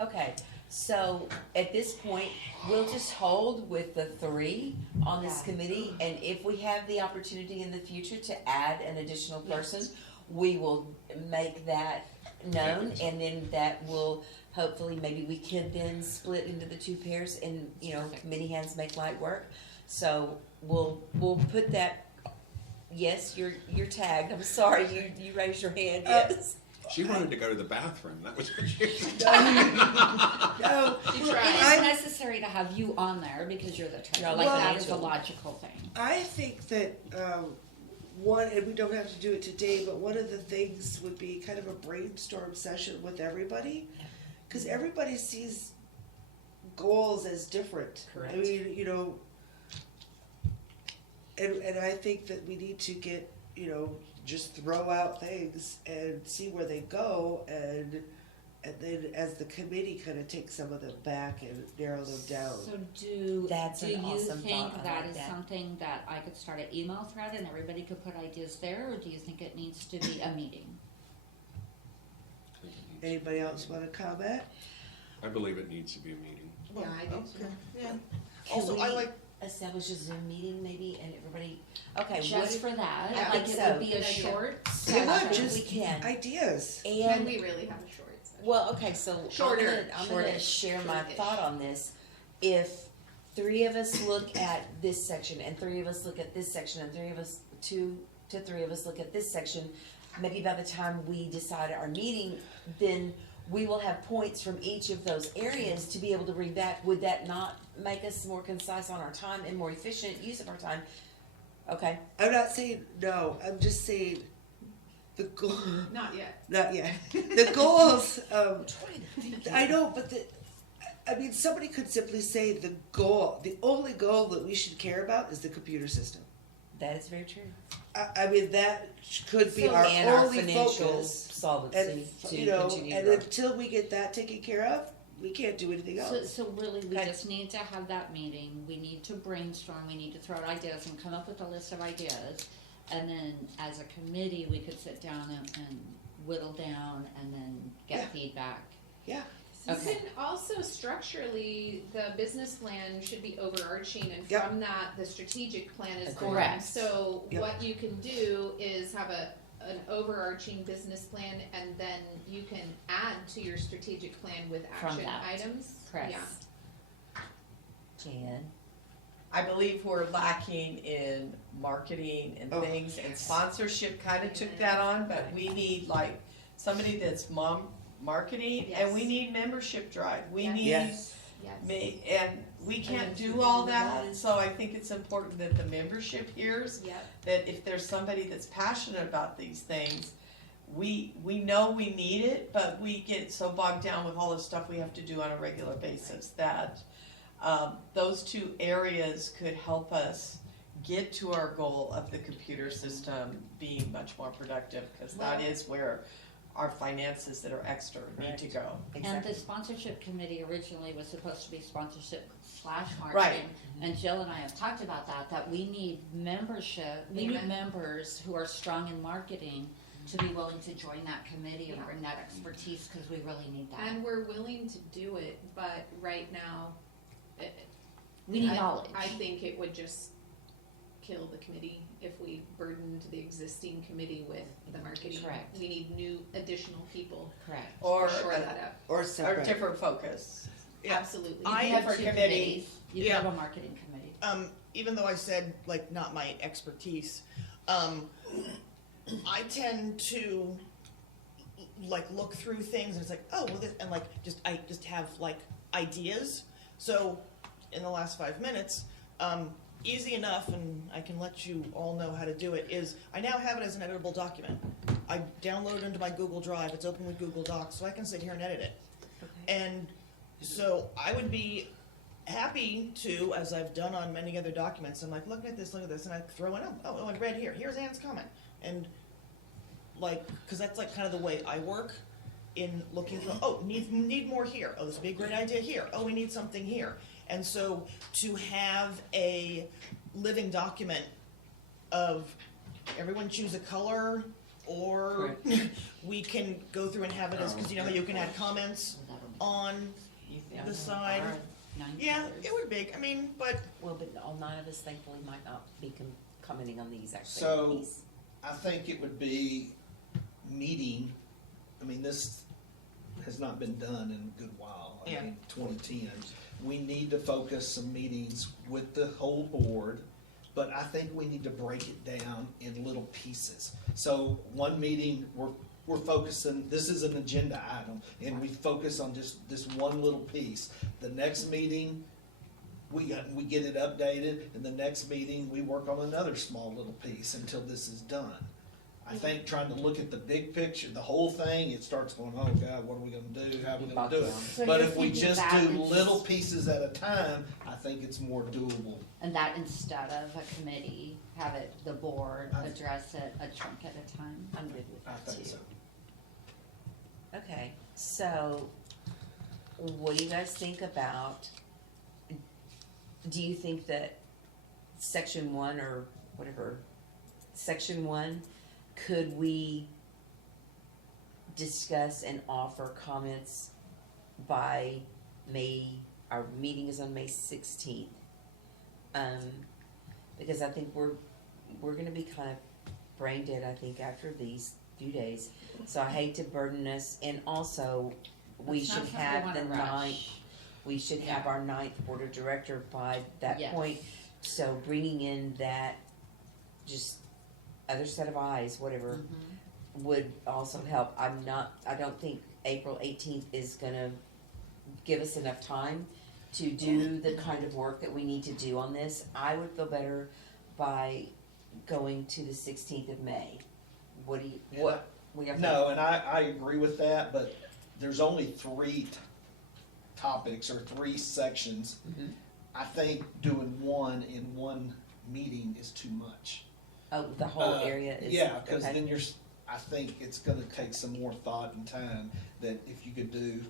Okay, so at this point, we'll just hold with the 3 on this Yeah. committee, and if we have the opportunity in the future to add an additional person, we will make that known, and then that will, hopefully, maybe we could then split into the two pairs and, you know, many hands make light work. So we'll put that, yes, you're tagged, I'm sorry, you raised your hand, yes. She wanted to go to the bathroom. That was what she was. No, She Well, tried. it is necessary to have you on there because you're the treasurer, like Well, that is a financial. logical thing. I think that one, and we don't have to do it today, but one of the things would be kind of a brainstorm session with everybody, because everybody sees goals as different. Correct. I mean, you know, and I think that we need to get, you know, just throw out things and see where they go, and then as the committee kind of take some of them back and narrow them down. So do That's an you awesome think thought. I that like is that. something that I could start an email thread and everybody could put ideas there, or do you think it needs to be a meeting? Anybody else want to comment? I believe it needs to be a meeting. Yeah, I do too. Okay, yeah. Can Also, we I like, establish a Zoom meeting maybe, and everybody, okay, what Just if, for that, I like think it so. would be a Good idea. short It session. would, we just can. ideas. Can And, we really have a short session? well, okay, so Shorter. I'm gonna share my Shortish. thought on this. If three of us look at this section, and three of us look at this section, and two to three of us look at this section, maybe by the time we decide our meeting, then we will have points from each of those areas to be able to read back. Would that not make us more concise on our time and more efficient use of our time? Okay, I'm not saying no, I'm just saying the goal, Not yet. not yet. The goals, I know, but I mean, somebody could simply say the goal, the only goal that we should care about is the computer system. that is very true. I mean, that could be So- our And our only financial focus. solvency And, to you know, continue and to grow. until we get that taken care of, we can't do anything So, else. so really, we Okay. just need to have that meeting, we need to brainstorm, we need to throw out ideas and come up with a list of ideas. And then as a committee, we could sit down and whittle down and then Yeah. get feedback. Yeah. You Okay. can also structurally, the business plan should be overarching, and Yep. from that, the strategic plan is born. Correct. So Yep. what you can do is have an overarching business plan, and then you can add to your strategic plan with From action that. items. Correct. Yeah. Jan, I believe we're lacking in marketing and Oh, things, and yes. sponsorship kinda took that on, but we need like somebody that's marketing, and we Yes. need membership drive, we Yes. need Yes. Yes. and we can't do all that, so I think it's important that the membership hears Yep. that if there's somebody that's passionate about these things, we know we need it, but we get so bogged down with all the stuff we have to do on a regular basis that those two areas could help us get to our goal of the computer system being much more productive, because that is where our finances that are extra need to go. And exactly. the sponsorship committee originally was supposed to be sponsorship / Right. marketing. And Jill and I have talked about that we need membership, we need Amen. members who are strong in marketing to be willing to join that committee and bring that expertise, cause we really need that. And we're willing to do it, but right now, We need I- knowledge. I think it would just kill the committee if we burdened the existing committee with the marketing. Correct. We need new additional people Correct. Or, to shore that up. Or or separate. different focus. Yeah. Absolutely. I You can have different two committees. committees. You can Yeah. have a marketing committee. even though I said like not my expertise, I tend to like look through things and it's like, oh, well, this, and like I just have like ideas. So in the last 5 minutes, easy enough, and I can let you all know how to do it, is I now have it as an editable document. I download it into my Google Drive, it's open with Google Docs, so I can sit here and edit it. And so I would be happy to, as I've done on many other documents, I'm like, look at this, and I throw in, oh, and read here, here's Ann's comment. And like, cause that's like kind of the way I work in looking for, oh, need more here, oh, this would be a great idea here, oh, we need something here. And so to have a living document of everyone choose a color, or we can go through and have it as, cause you know how you can add comments on the side. Yeah, it would be, I mean, but Well, but all 9 of us thankfully might not be commenting on these So- activities. I think it would be meeting I mean, this has not been done in a good while. I Yeah. mean, 2010. We need to focus some meetings with the whole board, but I think we need to break it down in little pieces. So one meeting, we're focusing, this is an agenda item, and we focus on just this one little piece. The next meeting, we get it updated, and the next meeting, we work on another small little piece until this is done. I think trying to look at the big picture, the whole thing, it starts going, oh God, what are we gonna do? How are we gonna do it? So But you're if we thinking just that do is- little pieces at a time, I think it's more doable. And that instead of a committee, have it, the board I- address it a chunk at a time. I'm good with I that think too. so. Okay, so what do you guys think about, do you think that section 1 or whatever, section 1, could we discuss and offer comments by May, our meeting is on May 16th? Because I think we're gonna be kind of brain dead, I think, after these few days. So I hate to burden us, and also, we That's not should something we have wanna the rush. 9th, we should have Yeah. our 9th board of director by that Yes. point. So bringing in that, just other set of eyes, whatever, Mhm. would also help. I don't think April 18th is gonna give us enough time to do the kind of work that we need to do on this. I would feel better by going to the 16th of May. What do you, what do you think? No, and I agree with that, but there's only 3 topics or 3 sections. Mhm. I think doing one in one meeting is too much. Oh, the whole area is. Yeah, because okay. then I think it's gonna take some more thought and time that if you could do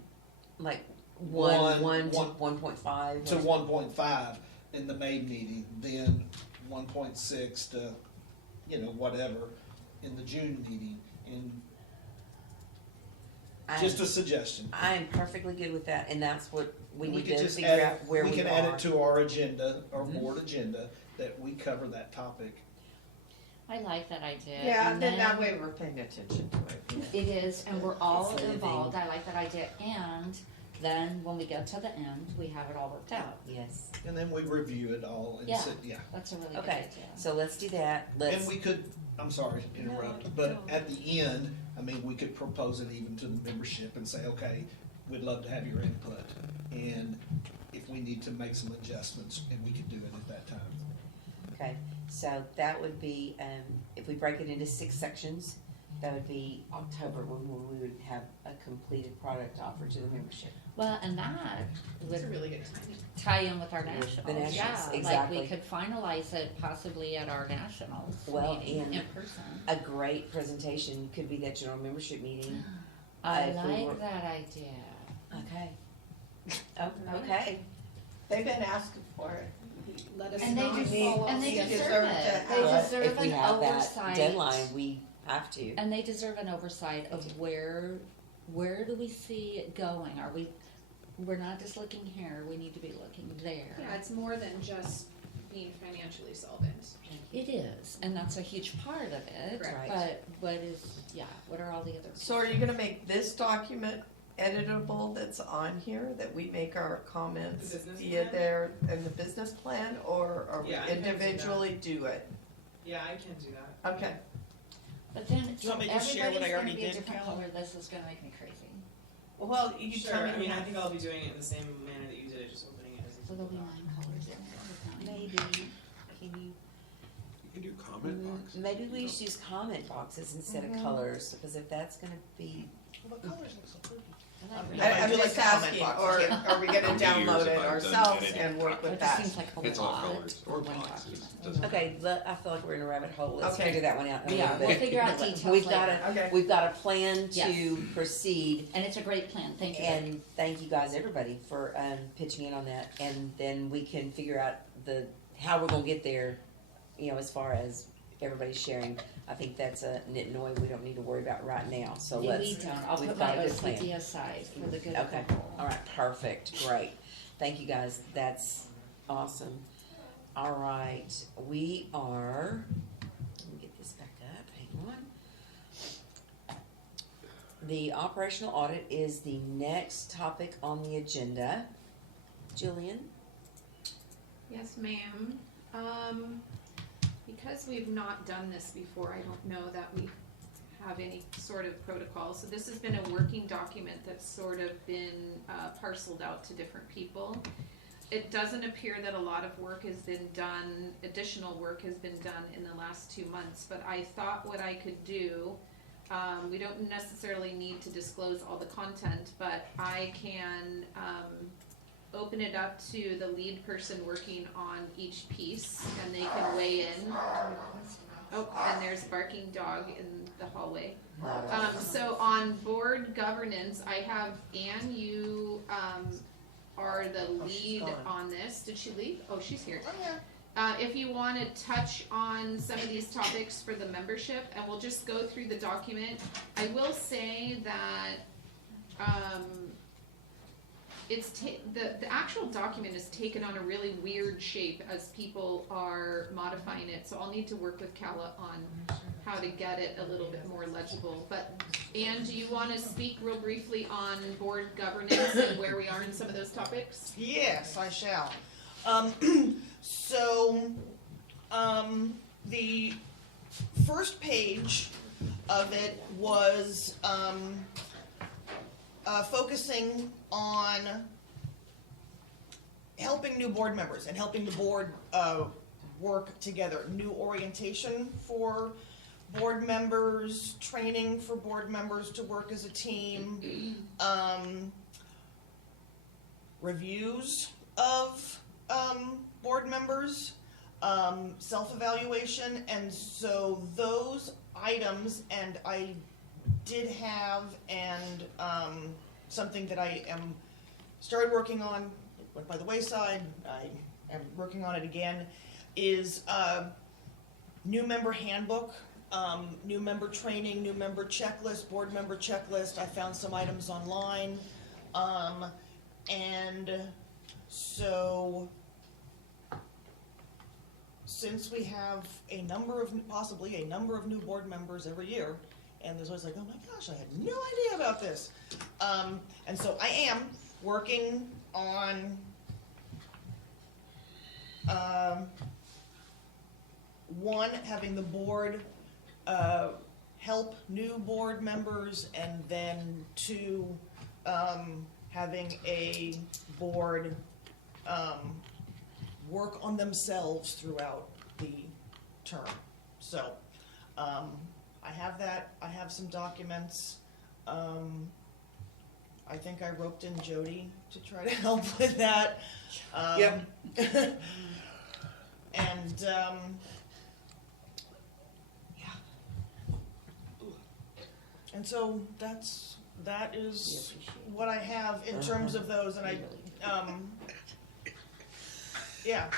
Like one- 1 to one- 1.5. to 1.5 in the May meeting, then 1.6 to, whatever, in the June meeting, and just a suggestion. I'm perfectly good with that, and that's what we need could to just figure add out where we are. We can add it to our agenda, our Mhm. board agenda, that we cover that topic. I like that idea. Yeah, and then that way we're paying attention to it. It is, and we're all It's living. involved, I like that idea, and then when we get to the end, we have it all worked out. Yes. And then we review it all and Yeah. sit, yeah. That's a really good Okay, idea. so let's do that. And Let's. we could, I'm sorry to interrupt, but at the end, we could propose it even to the membership and say, okay, we'd love to have your input. And if we need to make some adjustments, and we could do it at that time. Okay, so that would be, if we break it into 6 sections, that would be October when we would have a completed product offer to the membership. Well, and that It's a would really good timing. tie in with our With nationals, the nationals, yeah, like exactly. we could finalize it possibly at our nationals Well, meeting and- in person. A great presentation could be that general membership meeting. I if we were- like that idea. Okay. Oh, okay. They've been asking for it. Let us And they know. just, follow and they us. deserve Deserve it, to they have it. deserve If we an have that oversight. deadline, we have to. And they deserve an oversight of where do we see it going? We're not just looking here, we need to be looking there. Yeah, it's more than just being financially solvent. It is, and that's a huge part of it, Correct. but what are all the other? So are you gonna make this document editable that's on here, that we make our comments The business via plan? there in the business plan, or are we Yeah, I can do that. individually do it? Yeah, I can do that. Okay, But then, Do you so want me to share what everybody's I gonna already be a did, different Cal? color, this is gonna make me crazy. well, you can Sure, tell me. I mean, I think I'll be doing it in the same manner that you did it, just opening it as a So there'll be Google Doc. 9 colors in there. Maybe, can you, You can do comment box. maybe we should use comment boxes instead of colors, because if that's gonna be, No, I I'm do like just the comment asking, box, or yeah. are we gonna Years download if it I've done ourselves editing. and work with It just that? seems like a It's all lot colors or for one boxes. document. Doesn't okay, I feel like we're in a rabbit hole, let's Okay. figure that one out in a Yeah, little bit. we'll figure out details We've got later. Okay. we've got a plan to Yes. proceed, And it's a great plan, thank you. and thank you guys, everybody, for, pitching in on that, and then we can figure out how we're gonna get there, as far as everybody's sharing. I think that's a nitnoy we don't need to worry about right now, so We let's. don't, I'll we've put got my a good plan. OCD aside for the good of Okay, the whole. all right, perfect, great. Thank you, guys, that's awesome. All right, we are, let me get this back up, hang on. The operational audit is the next topic on the agenda. Julian? Yes, ma'am. Because we've not done this before, I don't know that we have any sort of protocol. So this has been a working document that's sort of been parceled out to different people. It doesn't appear that a lot of work has been done, additional work has been done in the last 2 months, but I thought what I could do, we don't necessarily need to disclose all the content, but I can open it up to the lead person working on each piece, and they can weigh in. Oh, and there's a barking dog in the hallway. So on board governance, I have Anne, you are the lead on this. Did she leave? Oh, she's here. If you want to touch on some of these topics for the membership, and we'll just go through the document. I will say that the actual document is taken on a really weird shape as people are modifying it. So I'll need to work with Kala on how to get it a little bit more legible. But Anne, do you want to speak real briefly on board governance and where we are in some of those topics? Yes, I shall. The first page of it was focusing on helping new board members and helping the board work together. New orientation for board members, training for board members to work as a team, reviews of board members, self-evaluation, and so those items, and I did have, and something that I am started working on, it went by the wayside, I am working on it again, is new member handbook, new member training, new member checklist, board member checklist. I found some items online, and so since we have possibly a number of new board members every year, and there's always like, oh my gosh, I had no idea about this. And so I am working on one, having the board help new board members, and then two, having a board work on themselves throughout the term. So I have that. I have some documents. I think I roped in Jody to try to help with that. Yep. And yeah. And so that is what I have in terms of those, and I yeah,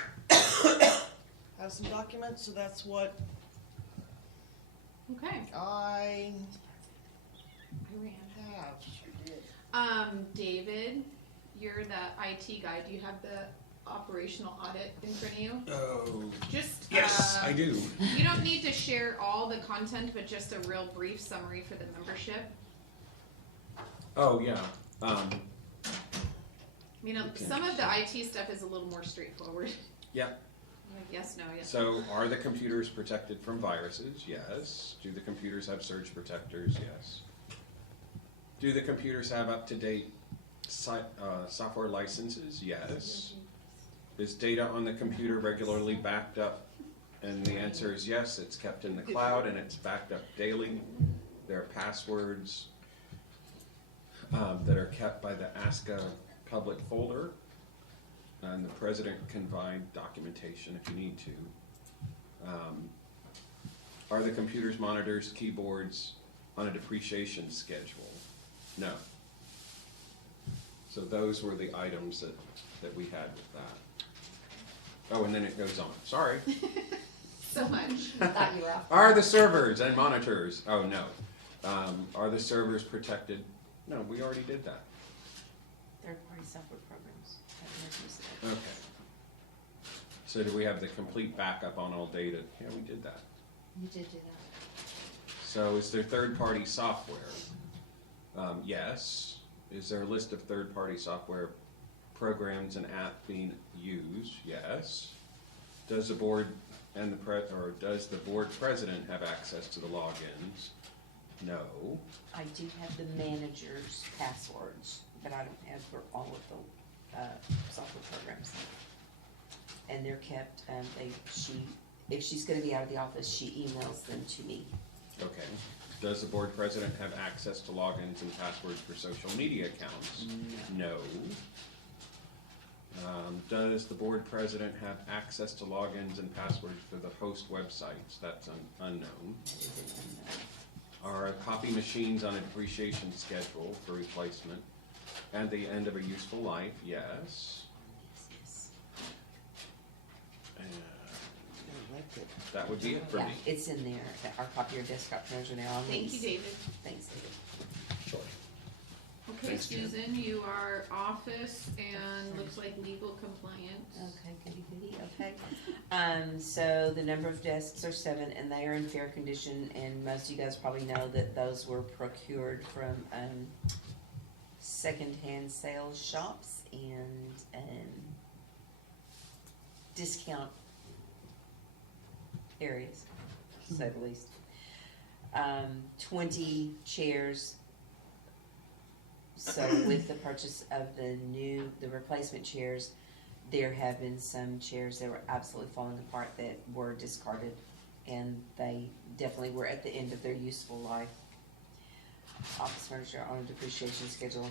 have some documents. So that's what Okay. I have. David, you're the IT guy. Do you have the operational audit in front of you? Oh, Just yes, I do. You don't need to share all the content, but just a real brief summary for the membership. Oh, yeah. You know, some of the IT stuff is a little more straightforward. Yeah. Like yes, no, yes. So, are the computers protected from viruses? Yes. Do the computers have surge protectors? Yes. Do the computers have up-to-date software licenses? Yes. Is data on the computer regularly backed up? And the answer is yes. It's kept in the cloud and it's backed up daily. There are passwords that are kept by the ASCA public folder. And the president can provide documentation if you need to. Are the computers, monitors, keyboards on a depreciation schedule? No. So those were the items that we had with that. Oh, and then it goes on. Sorry. So much. I thought you were off. Are the servers and monitors? Oh, no. Are the servers protected? No, we already did that. Third-party software programs. Okay. So do we have the complete backup on all data? Yeah, we did that. You did do that. So is there third-party software? Yes. Is there a list of third-party software programs and app being used? Yes. Does the board and does the board president have access to the logins? No. I do have the manager's passwords, but I don't have for all of the software programs. And they're kept, if she's gonna be out of the office, she emails them to me. Okay. Does the board president have access to logins and passwords for social media accounts? No. Does the board president have access to logins and passwords for the host websites? That's unknown. Are copy machines on a depreciation schedule for replacement and the end of a useful life? Yes. That would be it for Yeah, me. it's in there. Our copier desktop printers are now on Thank these. you, David. Thanks, David. Sure. Okay, Thanks, Jen. Susan, you are office and looks like legal compliance. Okay, goody goody, okay. So the number of desks are 7 and they are in fair condition, and most of you guys probably know that those were procured from, secondhand sales shops and, discount areas, to say the least. 20 chairs. So with the purchase of the replacement chairs, there have been some chairs that were absolutely falling apart that were discarded, and they definitely were at the end of their useful life. Office furniture on a depreciation schedule,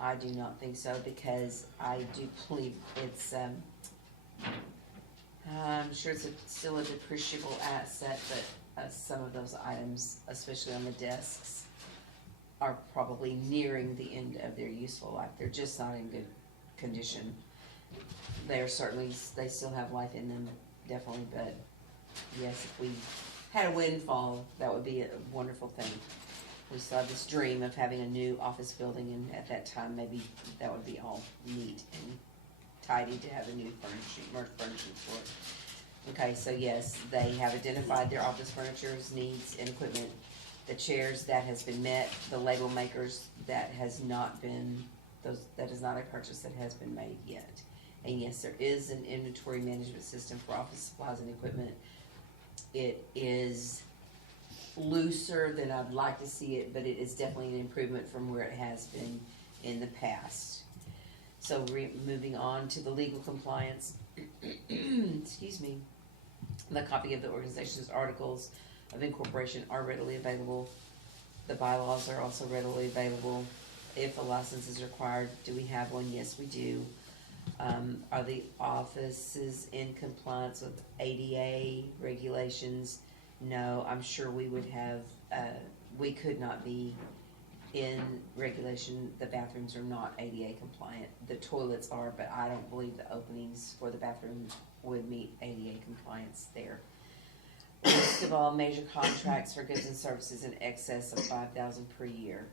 I do not think so, because I do believe it's, I'm sure it's still a depreciable asset, but some of those items, especially on the desks, are probably nearing the end of their useful life. They're just not in good condition. They still have life in them, definitely, but yes, if we had a windfall, that would be a wonderful thing. We still have this dream of having a new office building, and at that time, maybe that would be all neat and tidy to have a new furnishing for it. Okay, so yes, they have identified their office furniture's needs and equipment. The chairs, that has been met. The label makers, that has not been, that is not a purchase that has been made yet. And yes, there is an inventory management system for office supplies and equipment. It is looser than I'd like to see it, but it is definitely an improvement from where it has been in the past. So moving on to the legal compliance, excuse me, the copy of the organization's articles of incorporation are readily available. The bylaws are also readily available. If a license is required, do we have one? Yes, we do. Are the offices in compliance with ADA regulations? No, I'm sure we would have, we could not be in regulation. The bathrooms are not ADA compliant. The toilets are, but I don't believe the openings for the bathroom would meet ADA compliance there. List of all major contracts for goods and services in excess of $5,000 per year.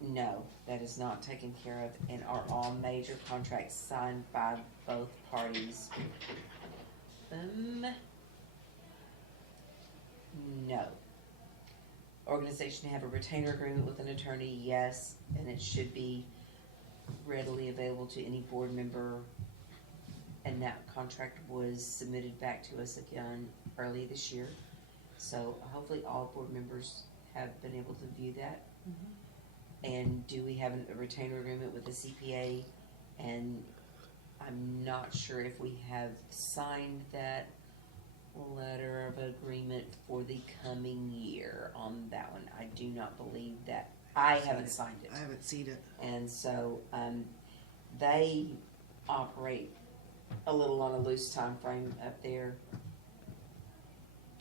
No, that is not taken care of. And are all major contracts signed by both parties? No. Organization have a retainer agreement with an attorney? Yes, and it should be readily available to any board member. And that contract was submitted back to us again early this year. So hopefully all board members have been able to view that. And do we have a retainer agreement with the CPA? And I'm not sure if we have signed that letter of agreement for the coming year on that one. I do not believe that. I haven't signed it. I haven't seen it. And so, they operate a little on a loose time frame up there.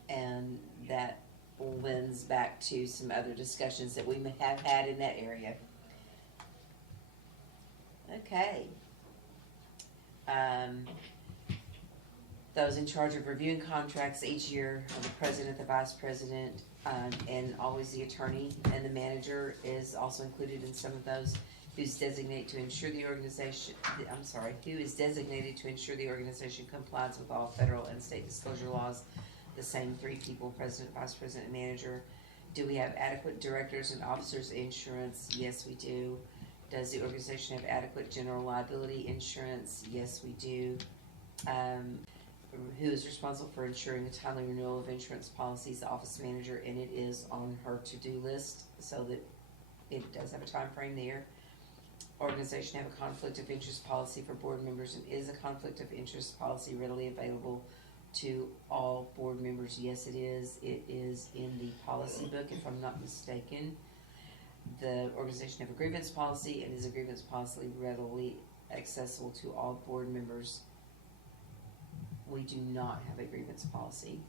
And that lends back to some other discussions that we may have had in that area. Okay. Those in charge of reviewing contracts each year are the president, the vice president, and always the attorney, and the manager is also included in some of those, who's designated to ensure the organization, who is designated to ensure the organization complies with all federal and state disclosure laws. The same 3 people, president, vice president, and manager. Do we have adequate directors and officers insurance? Yes, we do. Does the organization have adequate general liability insurance? Yes, we do. Who is responsible for ensuring a timely renewal of insurance policies? The office manager, and it is on her to-do list, so that it does have a time frame there. Organization have a conflict of interest policy for board members, and is a conflict of interest policy readily available to all board members? Yes, it is. It is in the policy book, if I'm not mistaken. The organization have a grievance policy, and is a grievance policy readily accessible to all board members? We do not have a grievance policy.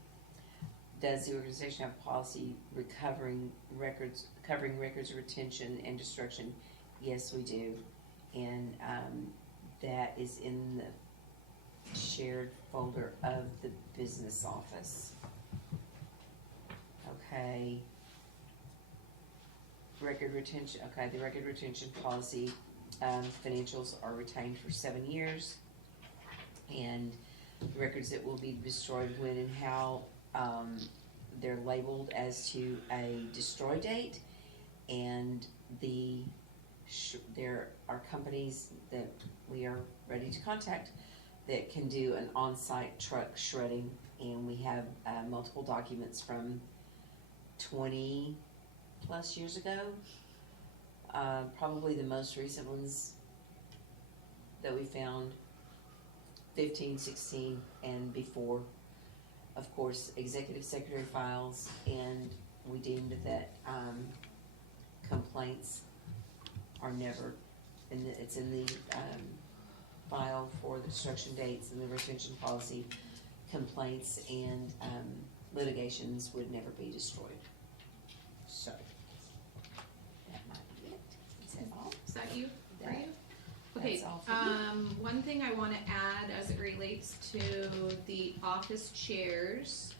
Does the organization have a policy covering records retention and destruction? Yes, we do. And that is in the shared folder of the business office. Okay. Record retention, okay, the record retention policy, financials are retained for 7 years. And records that will be destroyed when and how, they're labeled as to a destroy date. And there are companies that we are ready to contact that can do an on-site truck shredding, and we have multiple documents from 20 plus years ago. Probably the most recent ones that we found 15, 16, and before. Of course, executive secretary files, and we deemed that complaints are never, it's in the file for the destruction dates and the retention policy. Complaints and litigations would never be destroyed. So, that might be it. Is that all? Is that you? For you? That's Okay, all for me. one thing I wanna add as it relates to the office chairs.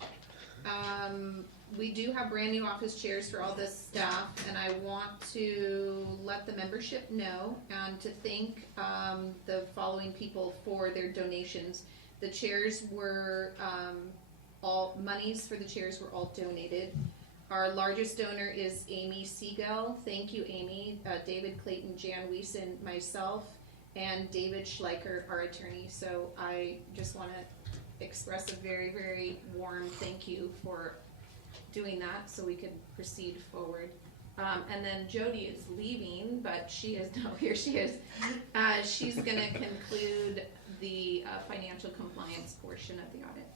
We do have brand new office chairs for all the staff, and I want to let the membership know and to thank, the following people for their donations. The chairs were, all, monies for the chairs were all donated. Our largest donor is Amy Siegel. Thank you, Amy. David Clayton, Jan Weiss, and myself, and David Schleicher, our attorney. So I just want to express a very, very warm thank you for doing that so we could proceed forward. And then Jody is leaving, but she is, no, here she is. She's going to conclude the financial compliance portion of the audit.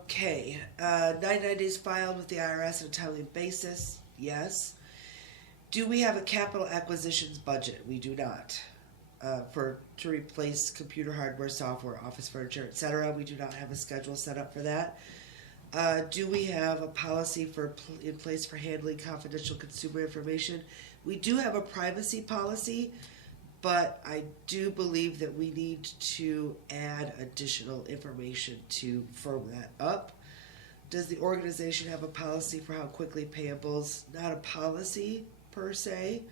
Okay, 990s filed with the IRS on a timely basis, yes. Do we have a capital acquisitions budget? We do not. To replace computer hardware, software, office furniture, etc. We do not have a schedule set up for that. Do we have a policy in place for handling confidential consumer information? We do have a privacy policy, but I do believe that we need to add additional information to firm that up. Does the organization have a policy for how quickly payables? Not a policy per se.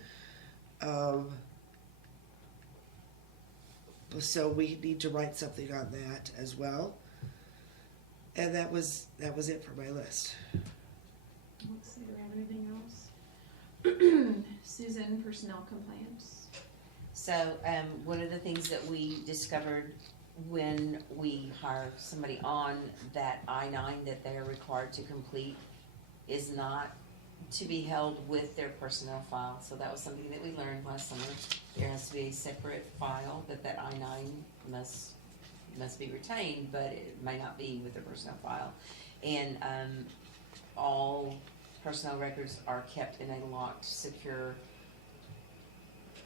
So we need to write something on that as well. And that was it for my list. Let's see, do we have anything else? Susan, personnel compliance. So, one of the things that we discovered when we hire somebody on that I-9 that they are required to complete is not to be held with their personnel file. So that was something that we learned last summer. There has to be a separate file that I-9 must be retained, but it may not be with the personnel file. And all personnel records are kept in a locked, secure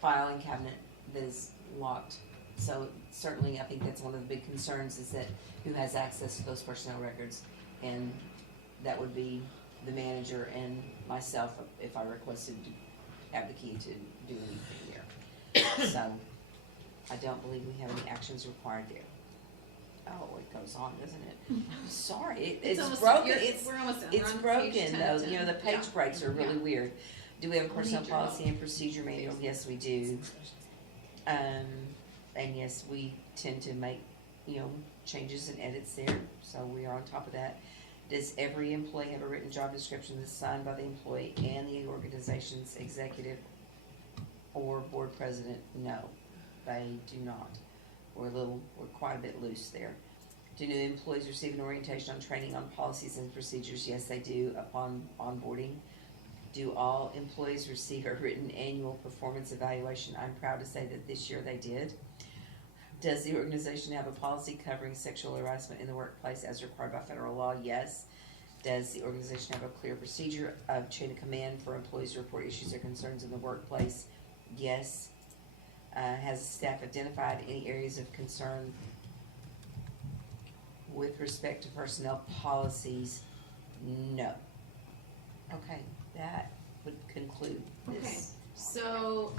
filing cabinet that is locked. So certainly I think that's one of the big concerns, is that who has access to those personnel records, and that would be the manager and myself if I requested to have the key to do anything there. So I don't believe we have any actions required there. Oh, it goes on, doesn't it? I'm sorry, it's almost, broken. we're almost done. It's We're on page broken 10 though. of You know, the 10. page breaks are really Yeah. weird. Do we have a I'll personnel need your policy and procedure manual? Yes, we do. And yes, we tend to make, changes and edits there, so we are on top of that. Does every employee have a written job description that's signed by the employee and the organization's executive or board president? No, they do not. We're quite a bit loose there. Do new employees receive an orientation on training on policies and procedures? Yes, they do upon onboarding. Do all employees receive a written annual performance evaluation? I'm proud to say that this year they did. Does the organization have a policy covering sexual harassment in the workplace as required by federal law? Yes. Does the organization have a clear procedure of chain of command for employees to report issues or concerns in the workplace? Yes. Has staff identified any areas of concern with respect to personnel policies? No. Okay, that would conclude Okay, this. so,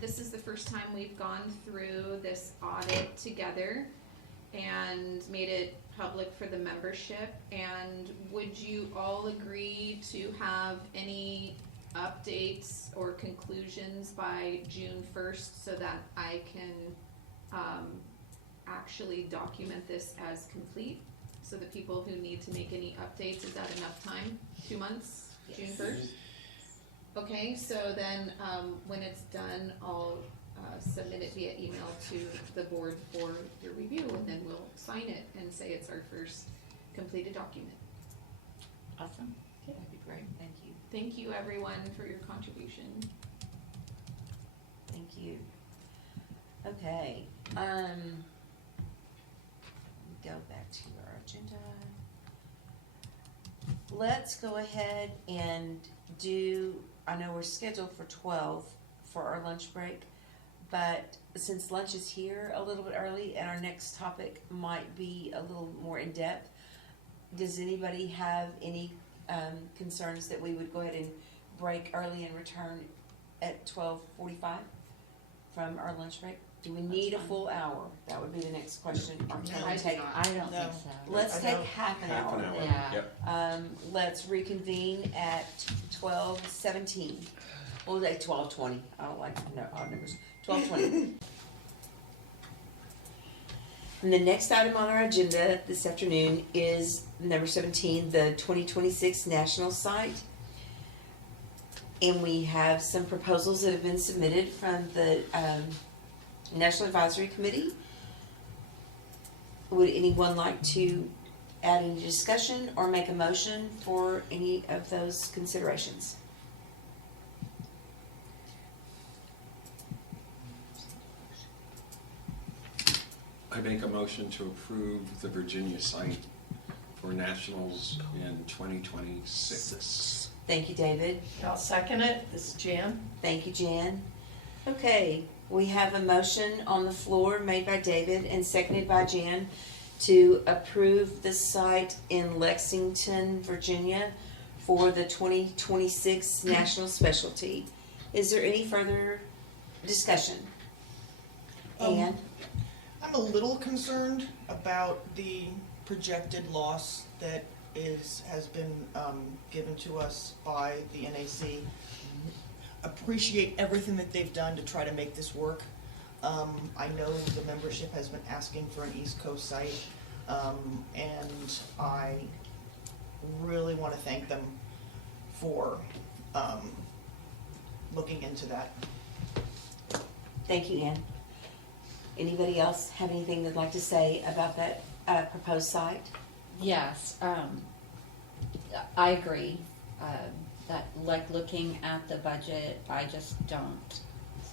this is the first time we've gone through this audit together and made it public for the membership. And would you all agree to have any updates or conclusions by June 1st so that I can, actually document this as complete? So the people who need to make any updates, is that enough time? 2 months, June 1st? Okay, so then, when it's done, I'll, submit it via email to the board for your review, and then we'll sign it and say it's our first completed document. Awesome. That'd be great, thank you. Thank you, everyone, for your contribution. Thank you. Okay, go back to our agenda. Let's go ahead and do, I know we're scheduled for 12 for our lunch break, but since lunch is here a little bit early and our next topic might be a little more in-depth, does anybody have any concerns that we would go ahead and break early and return at 12:45 from our lunch break? Do we need a fine. full hour? That would be the next question. Or can No. we take, I don't No. think so. let's I take know. half an Half hour an hour, then. Yeah. yep. Let's reconvene at 12:17. What was that, 12:20? I don't like odd numbers. 12:20. And the next item on our agenda this afternoon is number 17, the 2026 National Site. And we have some proposals that have been submitted from the National Advisory Committee. Would anyone like to add any discussion or make a motion for any of those considerations? I make a motion to approve the Virginia site for nationals in 2026. Thank you, David. I'll second it. This is Jan. Thank you, Jan. Okay, we have a motion on the floor made by David and seconded by Jan to approve the site in Lexington, Virginia for the 2026 National Specialty. Is there any further discussion? Ann? I'm a little concerned about the projected loss that has been given to us by the NAC. Appreciate everything that they've done to try to make this work. I know the membership has been asking for an East Coast site, and I really want to thank them for looking into that. Thank you, Ann. Anybody else have anything they'd like to say about that proposed site? Yes, I agree, that, like, looking at the budget, I just don't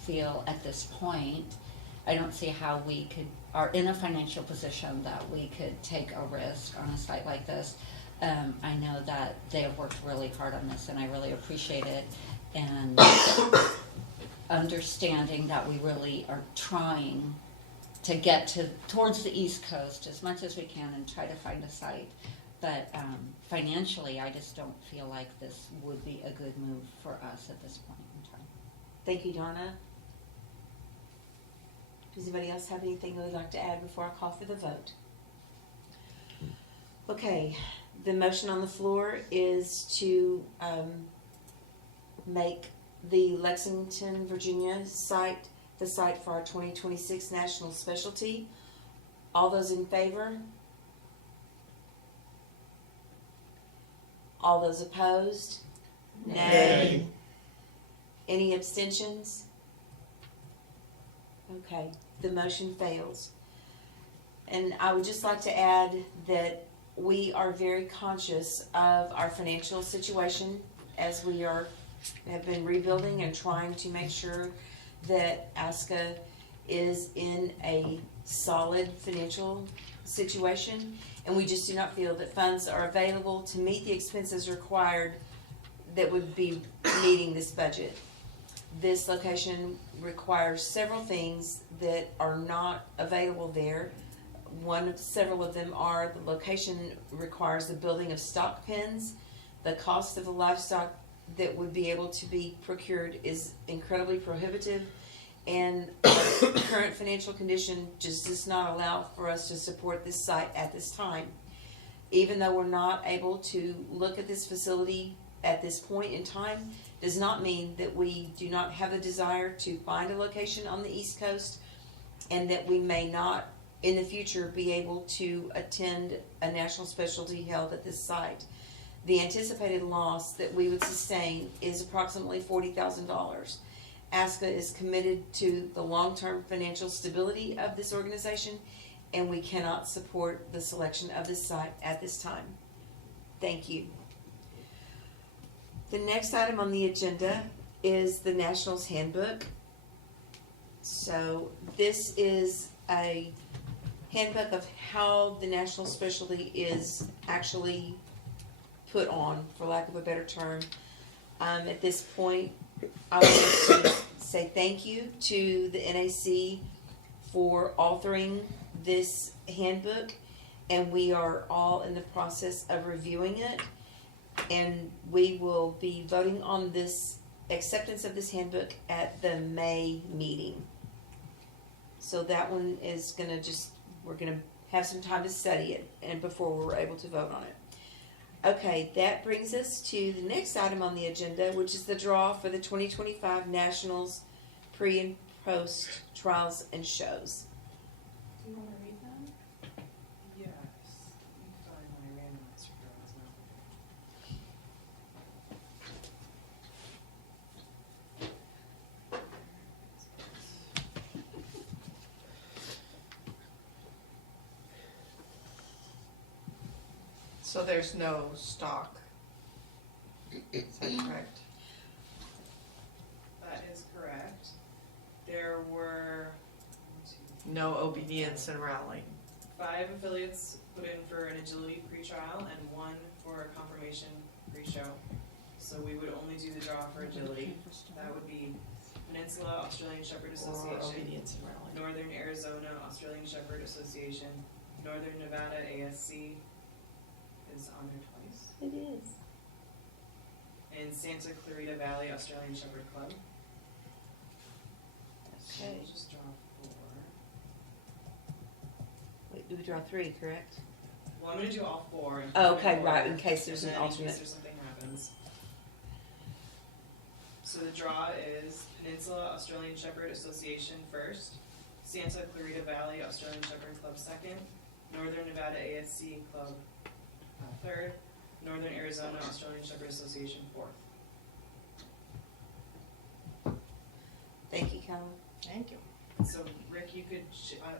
feel at this point, I don't see how we are in a financial position that we could take a risk on a site like this. I know that they have worked really hard on this, and I really appreciate it, and understanding that we really are trying to get towards the East Coast as much as we can and try to find a site. But financially, I just don't feel like this would be a good move for us at this point in time. Thank you, Donna. Does anybody else have anything they would like to add before I call for the vote? Okay, the motion on the floor is to make the Lexington, Virginia site the site for our 2026 National Specialty. All those in favor? All those opposed? Nay. Any abstentions? Okay, the motion fails. And I would just like to add that we are very conscious of our financial situation as we have been rebuilding and trying to make sure that ASCA is in a solid financial situation. And we just do not feel that funds are available to meet the expenses required that would be meeting this budget. This location requires several things that are not available there. Several of them are the location requires the building of stock pens. The cost of the livestock that would be able to be procured is incredibly prohibitive, and our current financial condition just does not allow for us to support this site at this time. Even though we're not able to look at this facility at this point in time, does not mean that we do not have the desire to find a location on the East Coast, and that we may not in the future be able to attend a national specialty held at this site. The anticipated loss that we would sustain is approximately $40,000. ASCA is committed to the long-term financial stability of this organization, and we cannot support the selection of this site at this time. Thank you. The next item on the agenda is the Nationals Handbook. So this is a handbook of how the national specialty is actually put on, for lack of a better term. At this point, I want to say thank you to the NAC for authoring this handbook, and we are all in the process of reviewing it, and we will be voting on this acceptance of this handbook at the May meeting. So that one is we're gonna have some time to study it and before we're able to vote on it. Okay, that brings us to the next item on the agenda, which is the draw for the 2025 Nationals pre and post trials and shows. Do you want to read them? Yes. Let me find my randomizer drawings now. So there's no stock. Is that correct? That is correct. There were No obedience and rallying. 5 affiliates put in for an agility pre-trial and 1 for a confirmation pre-show. So we would only do the draw for agility. That would be Peninsula Australian Shepherd Or Association, obedience and rallying. Northern Arizona Australian Shepherd Association, Northern Nevada ASC is on there twice, It is. and Santa Clarita Valley Australian Shepherd Club. So Okay. we'll just draw 4. Wait, do we draw 3, correct? Well, I'm gonna do all 4. and Oh, put them okay, in right, order, in case there's and an then in alternate. case there's something happens. So the draw is Peninsula Australian Shepherd Association first, Santa Clarita Valley Australian Shepherd Club second, Northern Nevada ASC Club third, Northern Arizona Australian Shepherd Association fourth. Thank you, Callum. Thank you. So Rick, you could,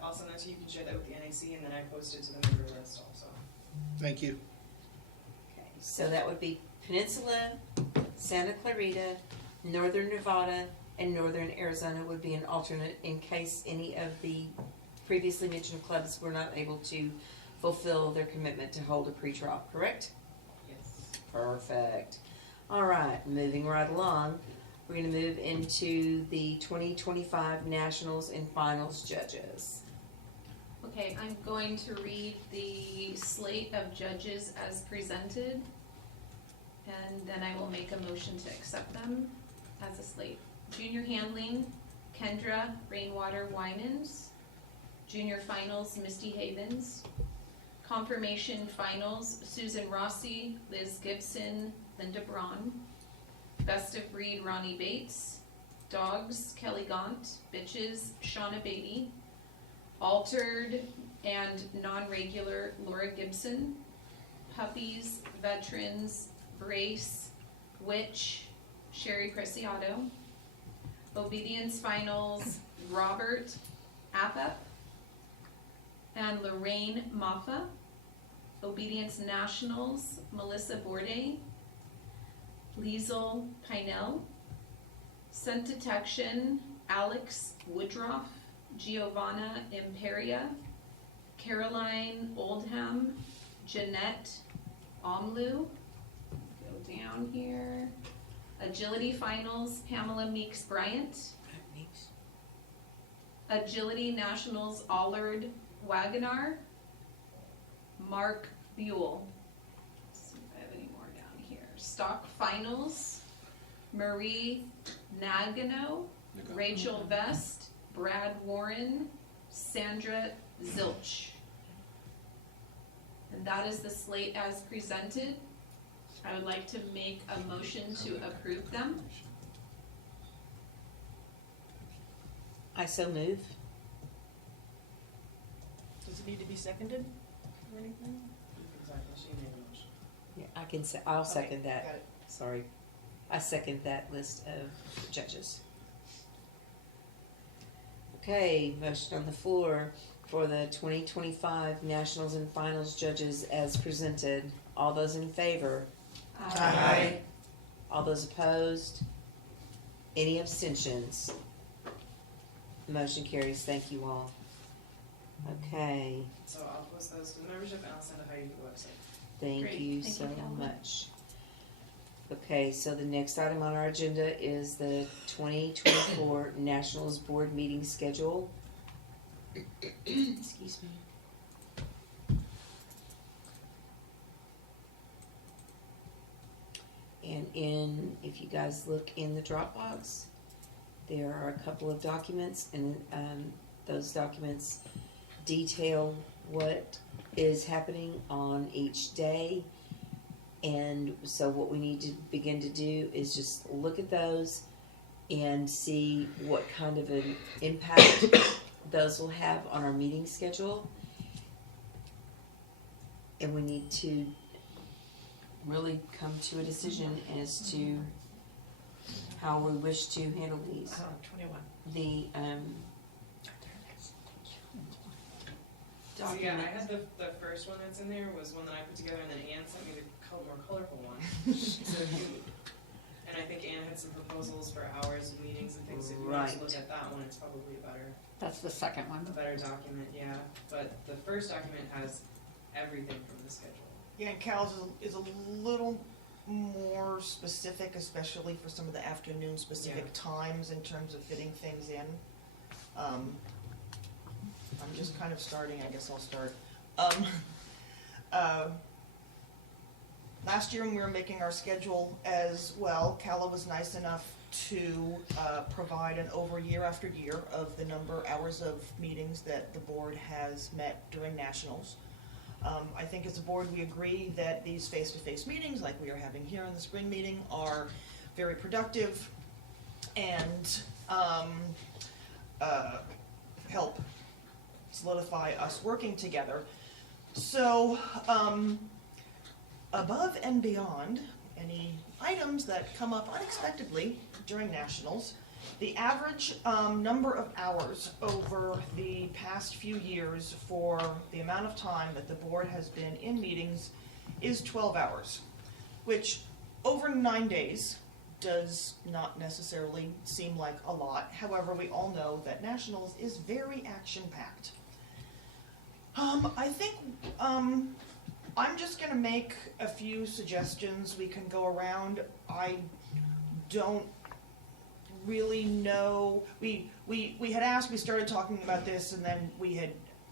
I'll send that to you, you can share that with the NAC, and then I post it to the member list also. Thank you. Okay, so that would be Peninsula, Santa Clarita, Northern Nevada, and Northern Arizona would be an alternate in case any of the previously mentioned clubs were not able to fulfill their commitment to hold a pretrial, correct? Yes. Perfect. All right, moving right along, we're going to move into the 2025 Nationals and Finals judges. Okay, I'm going to read the slate of judges as presented, and then I will make a motion to accept them as a slate. Junior handling, Kendra Rainwater Winans. Junior finals, Misty Havens. Confirmation finals, Susan Rossi, Liz Gibson, Linda Braun. Best of breed, Ronnie Bates. Dogs, Kelly Gaunt. Bitches, Shauna Beatty. Altered and non-regular, Laura Gibson. Puppies, veterans, Brace, Witch, Sherry Preciado. Obedience Finals, Robert Appep and Lorraine Maffa. Obedience Nationals, Melissa Bourdet, Liesel Pinell. Scent Detection, Alex Woodruff, Giovanna Imperia, Caroline Oldham, Jeanette Omlu. Go down here. Agility Finals, Pamela Meeks Bryant. Agility Nationals, Allard Wagonar, Mark Buell. Let's see if I have any more down here. Stock Finals, Marie Nagano, Rachel Vest, Brad Warren, Sandra Zilch. And that is the slate as presented. I would like to make a motion to approve them. I so move. Does it need to be seconded or anything? Exactly, she made a motion. Yeah, I can say, I'll second Okay, that. got it. Sorry. I second that list of judges. Okay, motion on the floor for the 2025 Nationals and Finals judges as presented. All those in favor? Aye. All those opposed? Any abstentions? Motion carries. Thank you all. Okay, So I'll post those to the membership and I'll send a Heidi to the website. thank Great. you Thank so you, Calvin. much. Okay, so the next item on our agenda is the 2024 Nationals Board meeting schedule. Excuse me. And if you guys look in the Dropbox, there are a couple of documents, and those documents detail what is happening on each day. And so what we need to begin to do is just look at those and see what kind of an impact those will have on our meeting schedule. And we need to really come to a decision as to how we wish to handle these. 21. The So yeah, I document. had the first one that's in there was one that I put together, and then Anne sent me the more colorful one. So if you, and I think Anne had some proposals for hours of meetings and things. If you want to Right. look at that one, it's probably That's the second a one. better document, yeah. But the first document has everything from the schedule. Yeah, and Cal's is a little more specific, especially for some of the afternoon specific Yeah. times in terms of fitting things in. I'm just kind of starting, I guess I'll start. Last year when we were making our schedule as well, Calla was nice enough to provide an over year after year of the number hours of meetings that the board has met during nationals. I think as a board we agree that these face-to-face meetings, like we are having here in the spring meeting, are very productive and help solidify us working together. So, above and beyond any items that come up unexpectedly during nationals, the average number of hours over the past few years for the amount of time that the board has been in meetings is 12 hours, which over 9 days does not necessarily seem like a lot. However, we all know that nationals is very action-packed. I think I'm just gonna make a few suggestions. We can go around. I don't really know. We had asked, we started talking about this, and then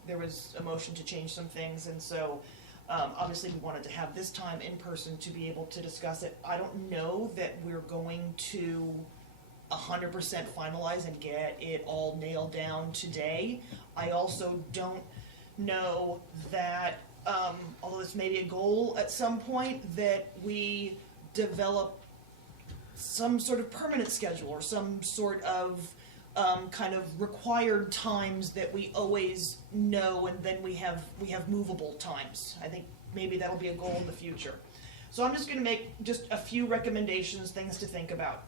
there was a motion to change some things, and so obviously we wanted to have this time in person to be able to discuss it. I don't know that we're going to 100% finalize and get it all nailed down today. I also don't know that, although this may be a goal at some point, that we develop some sort of permanent schedule or some sort of kind of required times that we always know, and then we have movable times. I think maybe that'll be a goal in the future. So I'm just gonna make just a few recommendations, things to think about.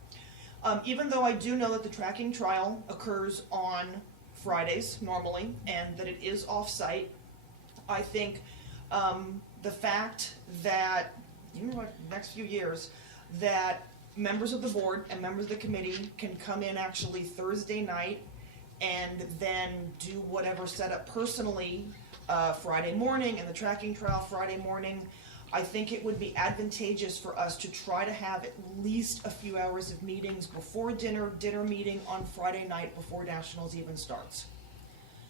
Even though I do know that the tracking trial occurs on Fridays normally, and that it is off-site, I think the fact that, next few years, that members of the board and members of the committee can come in actually Thursday night and then do whatever setup personally Friday morning, and the tracking trial Friday morning. I think it would be advantageous for us to try to have at least a few hours of meetings before dinner meeting on Friday night before Nationals even starts.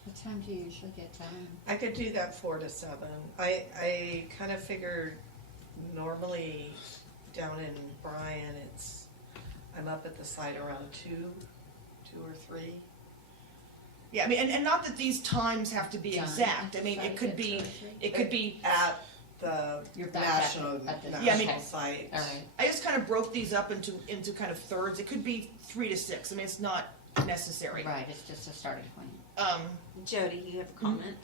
What time do you usually get done? I could do that 4 to 7. I kind of figured normally down in Bryan, I'm up at the site around 2 or 3. Yeah, I mean, and not that these times have to be Done. exact. I mean, Friday it could at be, 2 or 3? it could be, At the You're back national, at the- Yeah, I mean- site. All right. I just kind of broke these up into kind of thirds. It could be 3 to 6. I mean, it's not necessary. Right, it's just a starting point. Jody, you have a comment?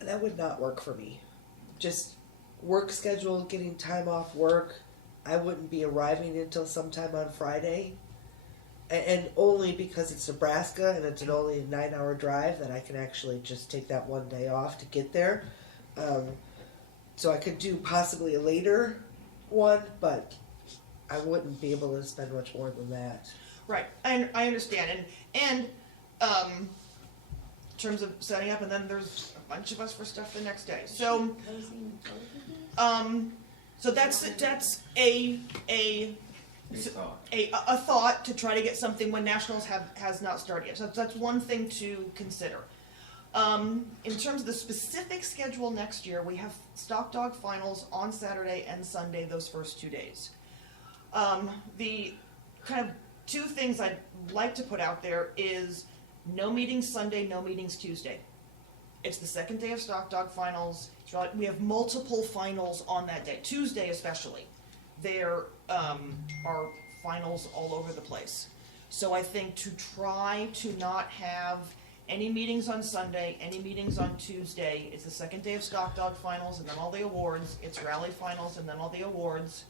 That would not work for me. Just work schedule, getting time off work. I wouldn't be arriving until sometime on Friday. And only because it's Nebraska and it's only a 9-hour drive that I can actually just take that one day off to get there. So I could do possibly a later one, but I wouldn't be able to spend much more than that. Right, and I understand, and in terms of setting up, and then there's a bunch of us for stuff the next day. So, so that's a thought to try to get something when Nationals has not started yet. So that's one thing to consider. In terms of the specific schedule next year, we have Stock Dog finals on Saturday and Sunday, those first 2 days. The kind of 2 things I'd like to put out there is no meetings Sunday, no meetings Tuesday. It's the second day of Stock Dog finals. We have multiple finals on that day, Tuesday especially. There are finals all over the place. So I think to try to not have any meetings on Sunday, any meetings on Tuesday. It's the second day of Stock Dog finals and then all the awards. It's rally finals and then all the awards.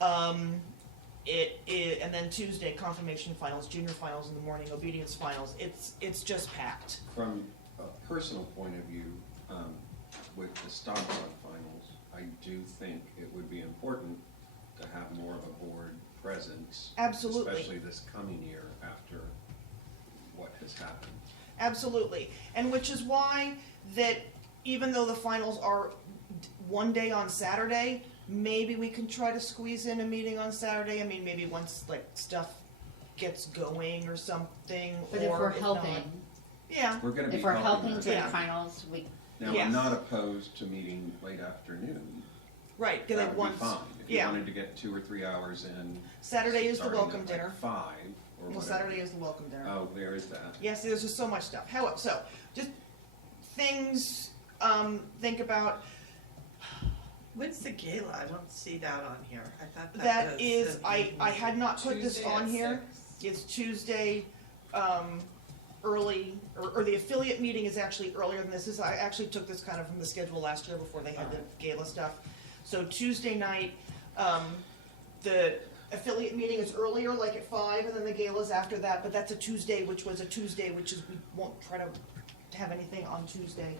And then Tuesday, confirmation finals, junior finals in the morning, obedience finals. It's just packed. From a personal point of view, with the Stock Dog finals, I do think it would be important to have more of a board presence. Absolutely. Especially this coming year after what has happened. Absolutely. And which is why that even though the finals are one day on Saturday, maybe we can try to squeeze in a meeting on Saturday. I mean, maybe once like stuff gets going or something. But or if we're not. helping, Yeah. We're gonna be if we're helping helping that. during Yeah. finals, we, Now, Yeah. I'm not opposed to meeting late afternoon. Right, because That like would be once fine. If you yeah. wanted to get 2 or 3 hours in. Saturday is the starting welcome at dinner. like 5 or Well, whatever. Saturday is the welcome dinner. Oh, there is that. Yes, there's just so much stuff. However, so just things think about. When's the gala? I don't see that on here. I thought That was is, an I evening. had not put this Tuesday on at here. 6. It's Tuesday, early, or the affiliate meeting is actually earlier than this. I actually took this kind of from the schedule last year before they had the gala stuff. So Tuesday night, the affiliate meeting is earlier, like at 5, and then the gala's after that, but that's a Tuesday, which is, we won't try to have anything on Tuesday.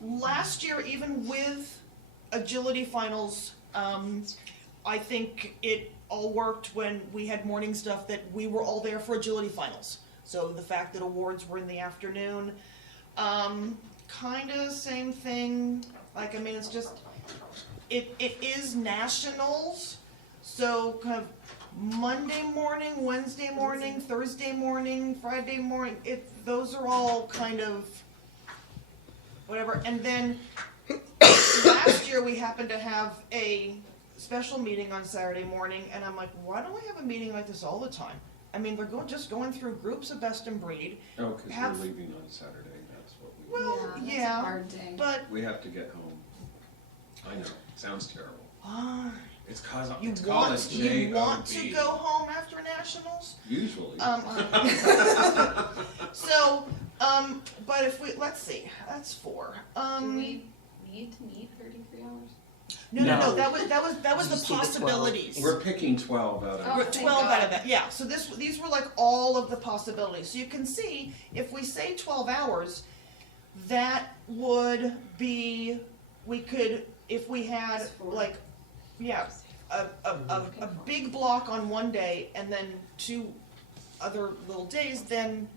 Last year, even with agility finals, I think it all worked when we had morning stuff that we were all there for agility finals. So the fact that awards were in the afternoon, kinda same thing. Like, I mean, it's just, it is nationals, so kind of Monday morning, Wednesday morning, Thursday morning, Friday morning, those are all kind of whatever. And then last year we happened to have a special meeting on Saturday morning, and I'm like, why don't we have a meeting like this all the time? I mean, they're just going through groups of best and breed. Oh, because Have- we're leaving on Saturday, that's what we. Well, that's a yeah, hard day. but We have to get home. I know, sounds terrible. It's cause, you it's called a want to JOB. go home after nationals. Usually. So, but if let's see, that's 4. Do we need to meet 33 hours? No, that was Did you the see the 12? possibilities. We're picking 12 out of Oh, We're thank 12 out God. of that, yeah. So these were like all of the possibilities. So you can see, if we say 12 hours, that would be, we could, if we had like, yeah, a big block on one day and then 2 other little days, then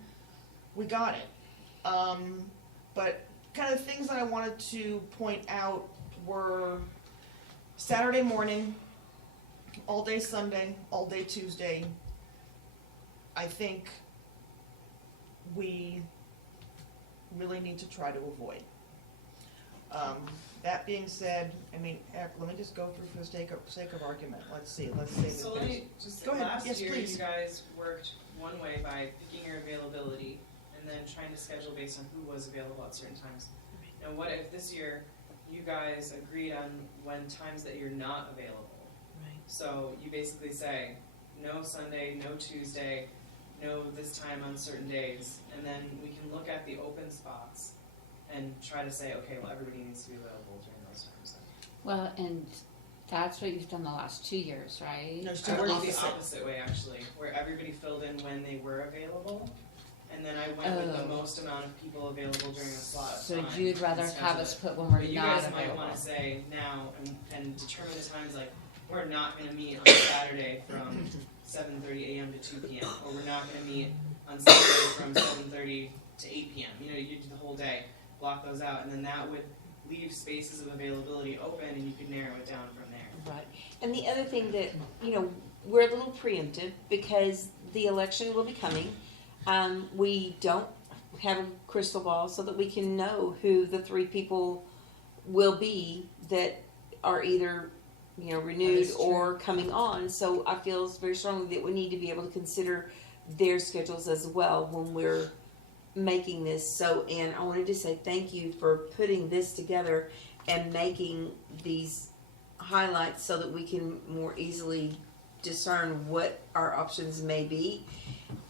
we got it. But kind of things that I wanted to point out were Saturday morning, all day Sunday, all day Tuesday. I think we really need to try to avoid. That being said, I mean, heck, let me just go through for the sake of argument. Let's say So that let there's, me just, Go ahead. last Yes, year please. you guys worked one way by picking your availability and then trying to schedule based on who was available at certain times. Now what if this year you guys agreed on when times that you're not available? Right. So you basically say, no Sunday, no Tuesday, no this time on certain days, and then we can look at the open spots and try to say, okay, well, everybody needs to be available during those times. Well, and that's what you've done the last 2 years, right? No, it's I the worked the opposite. opposite way, actually, where everybody filled in when they were available, and then I went with the Oh. most amount of people available during a slot of So time. you'd rather and have schedule us it. put when we're But you not guys might available? wanna say now and determine the times, like, we're not gonna meet on Saturday from 7:30 AM to 2 PM, or we're not gonna meet on Sunday from 7:30 to 8 PM, you know, you do the whole day, block those out, and then that would leave spaces of availability open, and you could narrow it down from there. Right. And the other thing that, we're a little preemptive because the election will be coming. We don't have a crystal ball so that we can know who the 3 people will be that are either, renewed is true. or coming on. So I feel very strongly that we need to be able to consider their schedules as well when we're making this. So, and I wanted to say thank you for putting this together and making these highlights so that we can more easily discern what our options may be.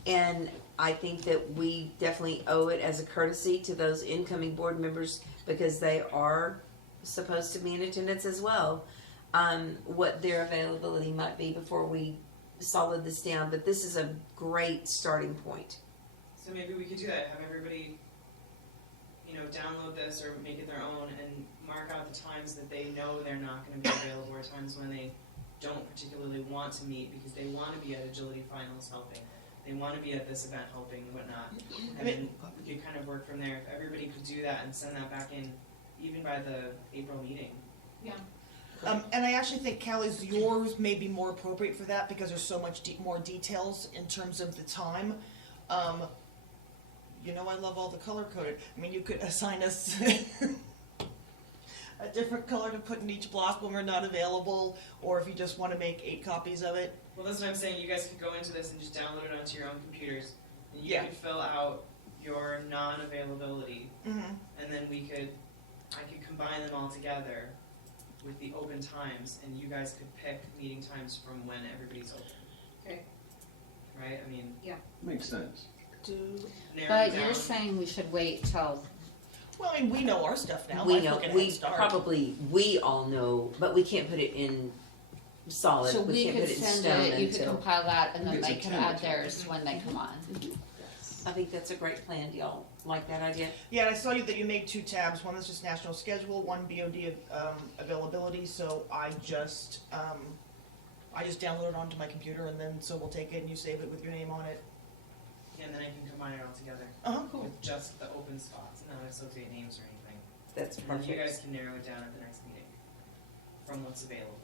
And I think that we definitely owe it as a courtesy to those incoming board members, because they are supposed to be in attendance as well, what their availability might be before we solid this down. But this is a great starting point. So maybe we could do that, have everybody, download this or make it their own and mark out the times that they know they're not gonna be available, or times when they don't particularly want to meet because they wanna be at Agility Finals helping, they wanna be at this event helping and whatnot. And then we could kind of work from there, if everybody could do that and send that back in, even by the April meeting. And I actually think, Callie's, yours may be more appropriate for that because there's so much more details in terms of the time. I love all the color coded. I mean, you could assign us a different color to put in each block when we're not available, or if you just want to make 8 copies of it. Well, that's what I'm saying, you guys could go into this and just download it onto your own computers, and you Yeah. could fill out your non-availability, Mm-hmm. and then I could combine them all together with the open times, and you guys could pick meeting times from when everybody's open. Okay. Right, I mean, Makes sense. narrow But it down. you're saying we should wait till, Well, I mean, we know our stuff now. We Let's know, look at we Head Start. probably, we all know, but we can't put it in solid. so we can't could put it in send stone it, you could until. compile that, and then It's a they could add tentative. theirs when they come on. I think that's a great plan. Do y'all like that idea? Yeah, and I saw that you made 2 tabs. One is just national schedule, one BOD availability. So I just download it onto my computer, and then so we'll take it and you save it with your name on it. And then I can combine it all together Cool. with just the open spots, not associate names or anything. That's And then you perfect. guys can narrow it down at the next meeting from what's available.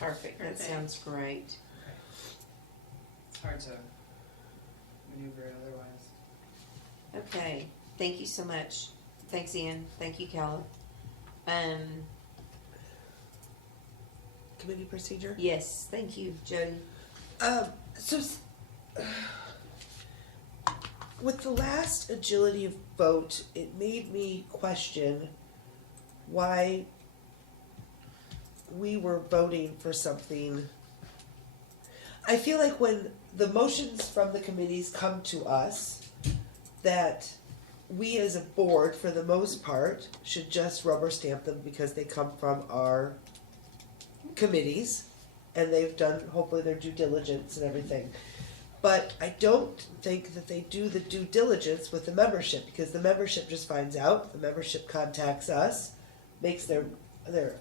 Perfect. That Perfect. sounds great. It's hard to maneuver it otherwise. Okay. Thank you so much. Thanks, Ian. Thank you, Calla. Committee procedure. Yes. Thank you, Jody. So with the last agility vote, it made me question why we were voting for something. I feel like when the motions from the committees come to us, that we as a board, for the most part, should just rubber stamp them because they come from our committees and they've done hopefully their due diligence and everything. But I don't think that they do the due diligence with the membership, because the membership just finds out, the membership contacts us, makes their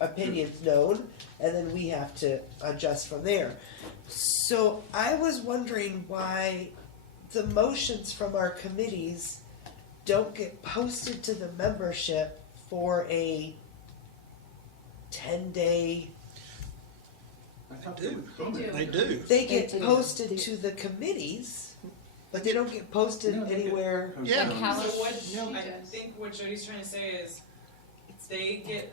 opinions known, and then we have to adjust from there. So I was wondering why the motions from our committees don't get posted to the membership for a 10-day. I thought they would They comment. do. They do. They get They do. posted to the committees, but they don't get posted No, they get anywhere. posted Yeah. on- How- So what, She I does. think what Jody's trying to say is, they get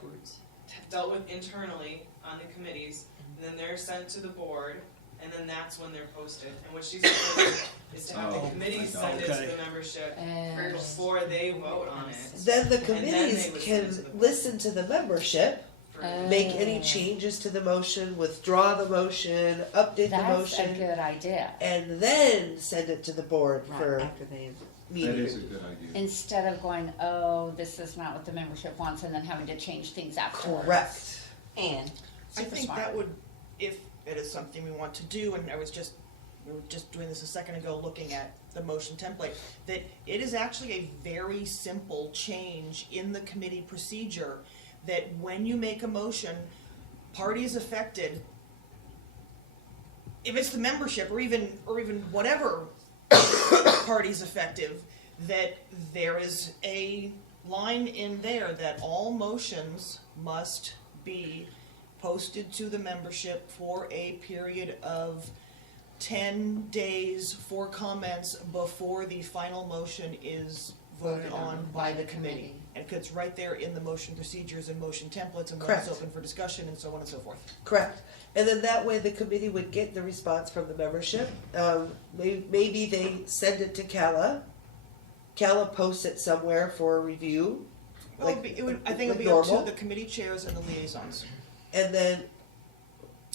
dealt with internally on the committees, and then they're sent to the board, and then that's when they're posted. And what she's saying is to have the Oh, committees send it to okay. the membership And before they vote on it. Then the then committees they would can send it to the board. listen to the membership, For- make any changes to the motion, withdraw the motion, update the that's a motion, good idea. and then send it to the board Right, for after they have. That meeting. is a good idea. Instead of going, oh, this is not what the membership wants, and then having to change things afterwards. Correct. And I Super think smart. that would, if it is something we want to do, and we were just doing this a second ago, looking at the motion template, that it is actually a very simple change in the committee procedure, that when you make a motion, parties affected, if it's the membership, or even whatever parties effective, that there is a line in there that all motions must be posted to the membership for a period of 10 days for comments before the final motion is voted on by the committee. And it's right there in the motion procedures and motion templates, and when it's Correct. open for discussion and so on and so forth. Correct. And then that way the committee would get the response from the membership. Maybe they send it to Calla. Calla posts it somewhere for review. Well, I think it would be like up to normal. the committee chairs and the liaisons. And then,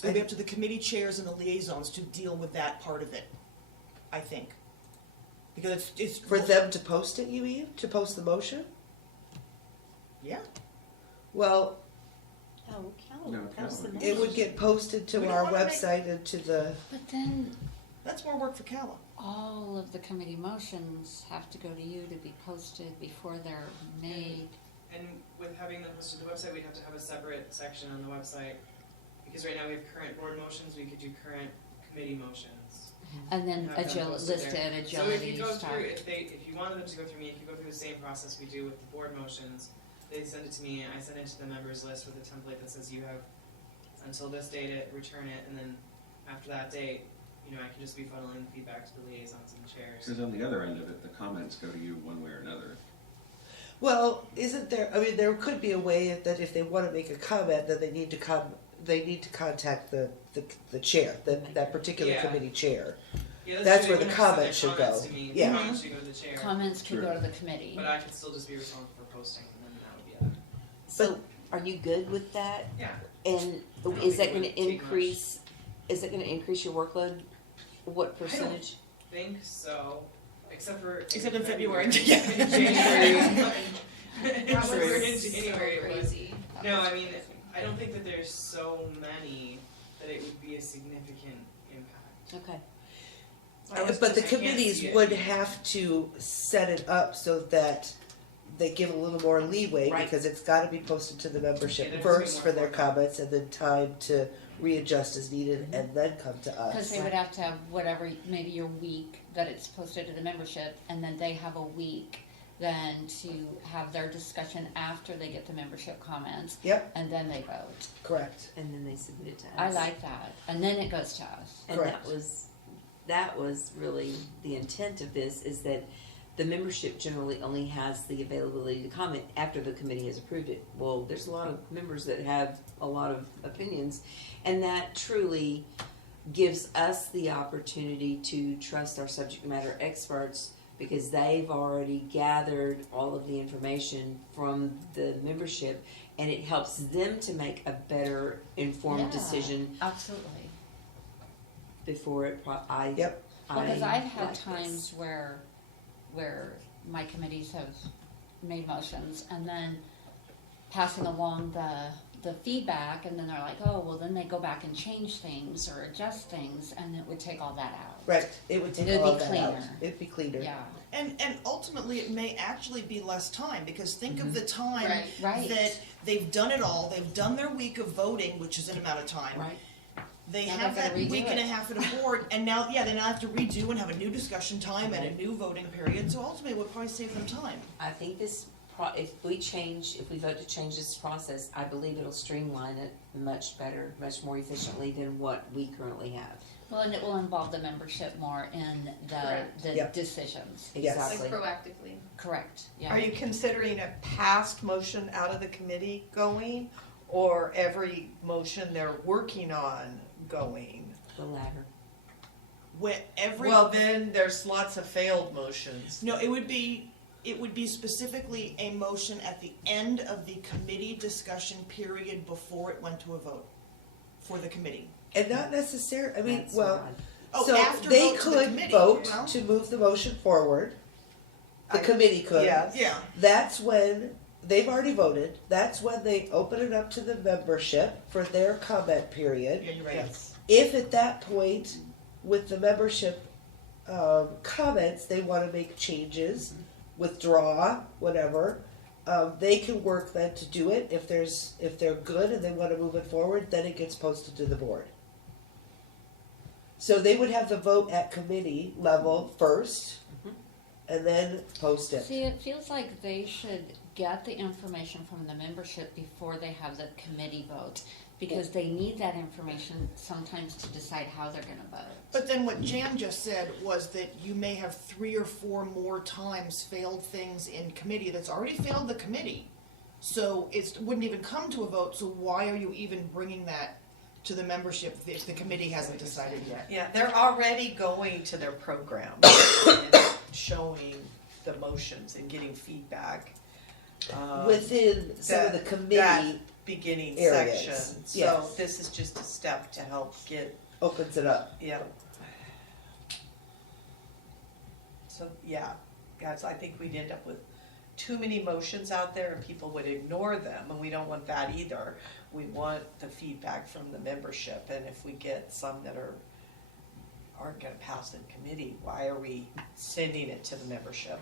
It would be up to the committee chairs and the liaisons to deal with that part of it, I think. Because it's. for them to post it, you mean? To post the motion? Yeah. Well, oh, No, Calvin. it would get posted to We don't our wanna make- website and to the, But then That's more work for Calla. all of the committee motions have to go to you to be posted before they're made. And with having them posted to the website, we'd have to have a separate section on the website, because right now we have current board motions, we could do current committee motions. And then Have them posted listed there. agility So if you go stuff. through, if you wanted them to go through me, if you go through the same process we do with the board motions, they send it to me, I send it to the members list with a template that says you have until this date to return it, and then after that date, I can just be funneling feedback to the liaisons and chairs. Because on the other end of it, the comments go to you one way or another. well, isn't there, I mean, there could be a way that if they wanna make a comment, then they need to contact the chair, that particular Yeah. committee chair. Yeah, That's true, where they the wouldn't have to comments send should their comments go. to me. Yeah. The comments should go to the chair, Comments can True. go to the committee. but I could still just be responsible for posting, and then that would be that. So, are you good with that? Yeah. And don't is think that it gonna would take increase, is it gonna increase your workload? What percentage? Think so, except for. Except in February. In Yeah. January. That was February and so January it was. crazy. No, I mean, I don't think that there's so many that it would be a significant impact. Okay. But the I can't committees see it. would have to set it up so that they give a little more leeway, Right. because it's gotta be posted to the Yeah, membership there has to be first more for their format. comments, and then time to readjust as needed, and then come to Because us. they would have to have whatever, maybe your week that it's posted to the membership, and then they have a week then to have their discussion after they get the membership comments, Yep, and then they vote. correct. And then they submit it to us. I like that, and then it goes to us. And Correct. that was really the intent of this, is that the membership generally only has the availability to comment after the committee has approved it. Well, there's a lot of members that have a lot of opinions, and that truly gives us the opportunity to trust our subject matter experts, because they've already gathered all of the information from the membership, and it helps them to make a better informed Yeah. decision Absolutely. before it. Yep. Because I've had like this. times where my committees have made motions, and then passing along the feedback, and then they're like, oh, well, then they go back and change things or adjust things, and it would take all that out. Right, it would take It'd all be that out. cleaner. It'd be cleaner. Yeah, And ultimately, it may actually be less time, because think of the time Right. Right. that they've done it all, they've done their week of voting, which is an amount of time. right. They Now have they're that gonna redo week and a it. half at a board, and now, they now have to redo and have a new discussion time and a new voting period, so ultimately it would probably save them time. I think if we vote to change this process, I believe it'll streamline it much better, much more efficiently than what we currently have. Well, and it will involve the membership more in Correct. the Yep. decisions. Yes. Like Exactly. proactively. Correct, yeah. Are you considering a past motion out of the committee going, or every motion they're working on going? The latter. Where every, Well, then there's lots of failed motions. no, it would be specifically a motion at the end of the committee discussion period before it went to a vote for the committee. And not necessarily, I mean, That's well, what Oh, so after they vote to the could committee, vote well. to move the motion forward. The I- committee could. Yes. Yeah, That's when, they've already voted, that's when they open it up to the membership for their comment period. yeah, you're right. Yes. If at that point, with the membership comments, they want to make changes, withdraw, whatever, they can work then to do it. If they're good and they want to move it forward, then it gets posted to the board. So they would have the vote at committee level first, and then post it. See, it feels like they should get the information from the membership before they have the committee vote, because they need that information sometimes to decide how they're gonna vote. But then what Jan just said was that you may have 3 or 4 more times failed things in committee that's already failed the committee. So it wouldn't even come to a vote, so why are you even bringing that to the membership if the committee hasn't decided yet? Yeah, they're already going to their program and showing the motions and getting feedback. Within some of the that- committee Beginning areas, section, so yes. this is just a step to help get, opens it up. yeah. So, yeah, guys, I think we'd end up with too many motions out there and people would ignore them, and we don't want that either. We want the feedback from the membership, and if we get some that aren't gonna pass in committee, why are we sending it to the membership?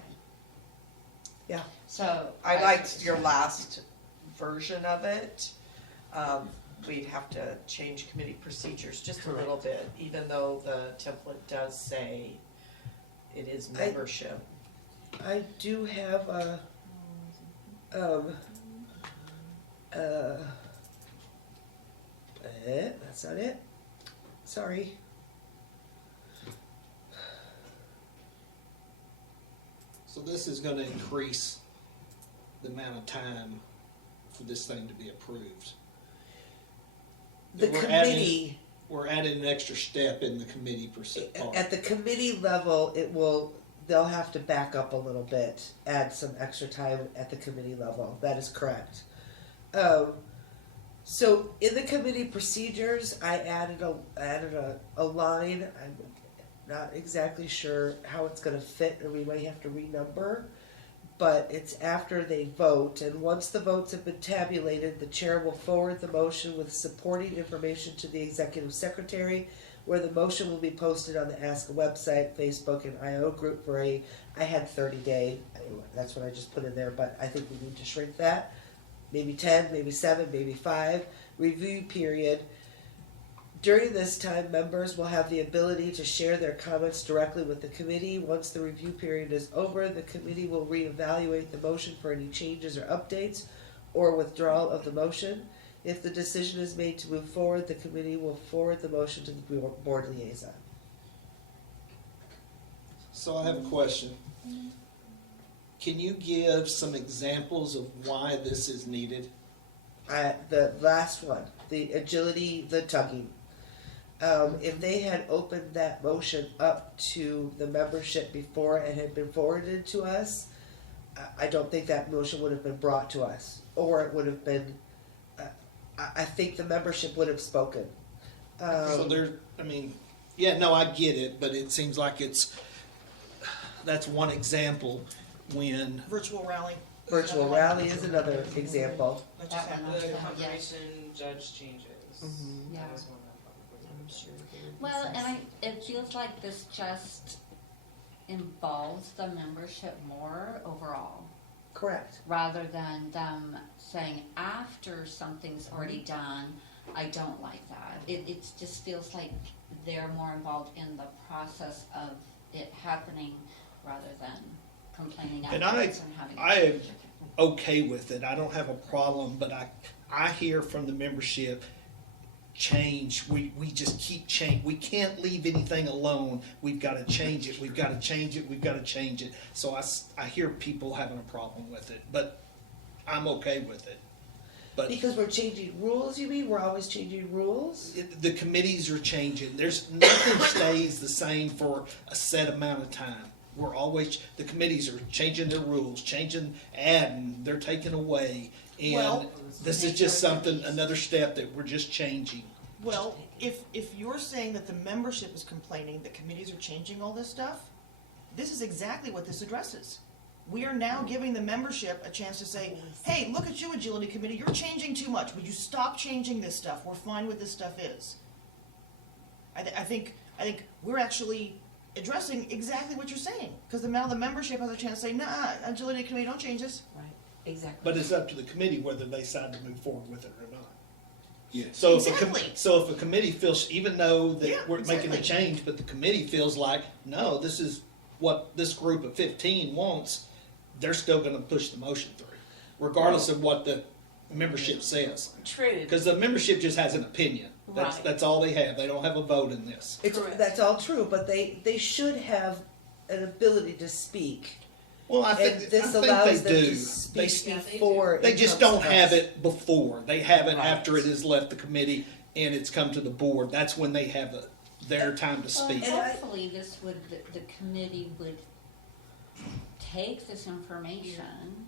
So. I liked your last version of it. We'd have to change committee procedures just a little bit, even though the template does say it is membership. I do have a, that's not it. Sorry. So this is gonna increase the amount of time for this thing to be approved. The We're committee, We're adding an extra step in the committee part. at the committee level, they'll have to back up a little bit, add some extra time at the committee level. That is correct. So in the committee procedures, I added a line. I'm not exactly sure how it's going to fit, or we may have to renumber. But it's after they vote, and once the votes have been tabulated, the chair will forward the motion with supporting information to the executive secretary, where the motion will be posted on the ASCA website, Facebook, and IO group for I had 30-day, that's what I just put in there, but I think we need to shrink that. Maybe 10, maybe 7, maybe 5, review period. During this time, members will have the ability to share their comments directly with the committee. Once the review period is over, the committee will reevaluate the motion for any changes or updates or withdrawal of the motion. If the decision is made to move forward, the committee will forward the motion to the board liaison. So I have a question. Can you give some examples of why this is needed? The last one, the agility, the tugging. If they had opened that motion up to the membership before it had been forwarded to us, I don't think that motion would have been brought to us, or it would have been. I think the membership would have spoken. So yeah, no, I get it, but it seems like that's one example. when, Virtual rally. Virtual rally is another example. That just That one happened. The also, confirmation judge changes. Mhm. Yeah. That was one that probably. I'm sure there would be Well, some- and it feels like this just involves the membership more overall, Correct. rather than them saying after something's already done, I don't like that. It just feels like they're more involved in the process of it happening rather than complaining And afterwards and having. I am okay with it. I don't have a problem, but I hear from the membership, change. We just keep change. We can't leave anything alone. We've got to change it. We've got to change it. We've got to change it. So I hear people having a problem with it, but I'm okay with it. But Because we're changing rules, you mean? We're always changing rules? the committees are changing. There's nothing stays the same for a set amount of time. The committees are changing their rules, adding, they're taking away. And Well, this is just another step that we're just changing. Well, if you're saying that the membership is complaining that committees are changing all this stuff, this is exactly what this addresses. We are now giving the membership a chance to say, hey, look at you, Agility Committee, you're changing too much. Would you stop changing this stuff? We're fine with this stuff is. I think we're actually addressing exactly what you're saying. Because now the membership has a chance to say, nah, Agility Committee, don't change this. Right, exactly. But it's up to the committee whether they decide to move forward with it or not. Yes. So Exactly. if a committee feels, even though that Yeah, we're making a exactly. change, but the committee feels like, no, this is what this group of 15 wants, they're still gonna push the motion through, regardless of what the membership says. True. Because the membership just has an opinion. Right. That's all they have. They don't have a vote in this. That's all true, but they should have an ability to speak. Well, I And think this they allows them do. to speak They, Yeah, they do. before. they it just comes don't to have us. it before. They have it Right. after it has left the committee and it's come to the board. That's when they have their time to Well, speak. And I- hopefully this would, the committee would take this information,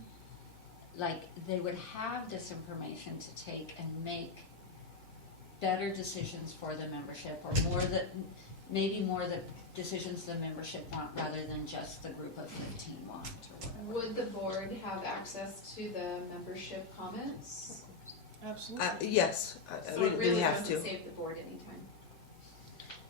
like, they would have this information to take and make better decisions for the membership, or maybe more the decisions the membership want, rather than just the group of 15 want, or whatever. Would the board have access to the membership comments? Absolutely. Yes, So we it really have doesn't to. save the board any time.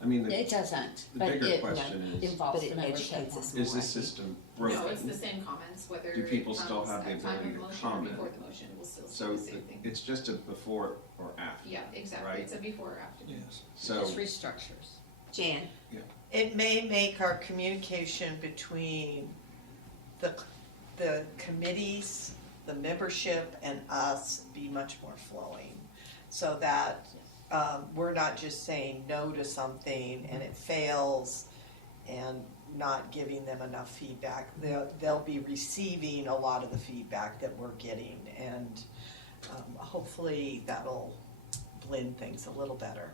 I mean, It doesn't, the but bigger it question is, involves But the it membership. educates us more. is this system broken? No, it's the same comments, whether Do it people comes still have the at time ability of to motion or comment? before the motion, we'll still see So the same thing. it's just a before or after. Yeah, exactly, right? it's a before or after. Yes. So Just restructures. Jan, It may make our communication between the committees, the membership, and us be much more flowing. So that we're not just saying no to something and it fails and not giving them enough feedback. They'll be receiving a lot of the feedback that we're getting, and hopefully that'll blend things a little better.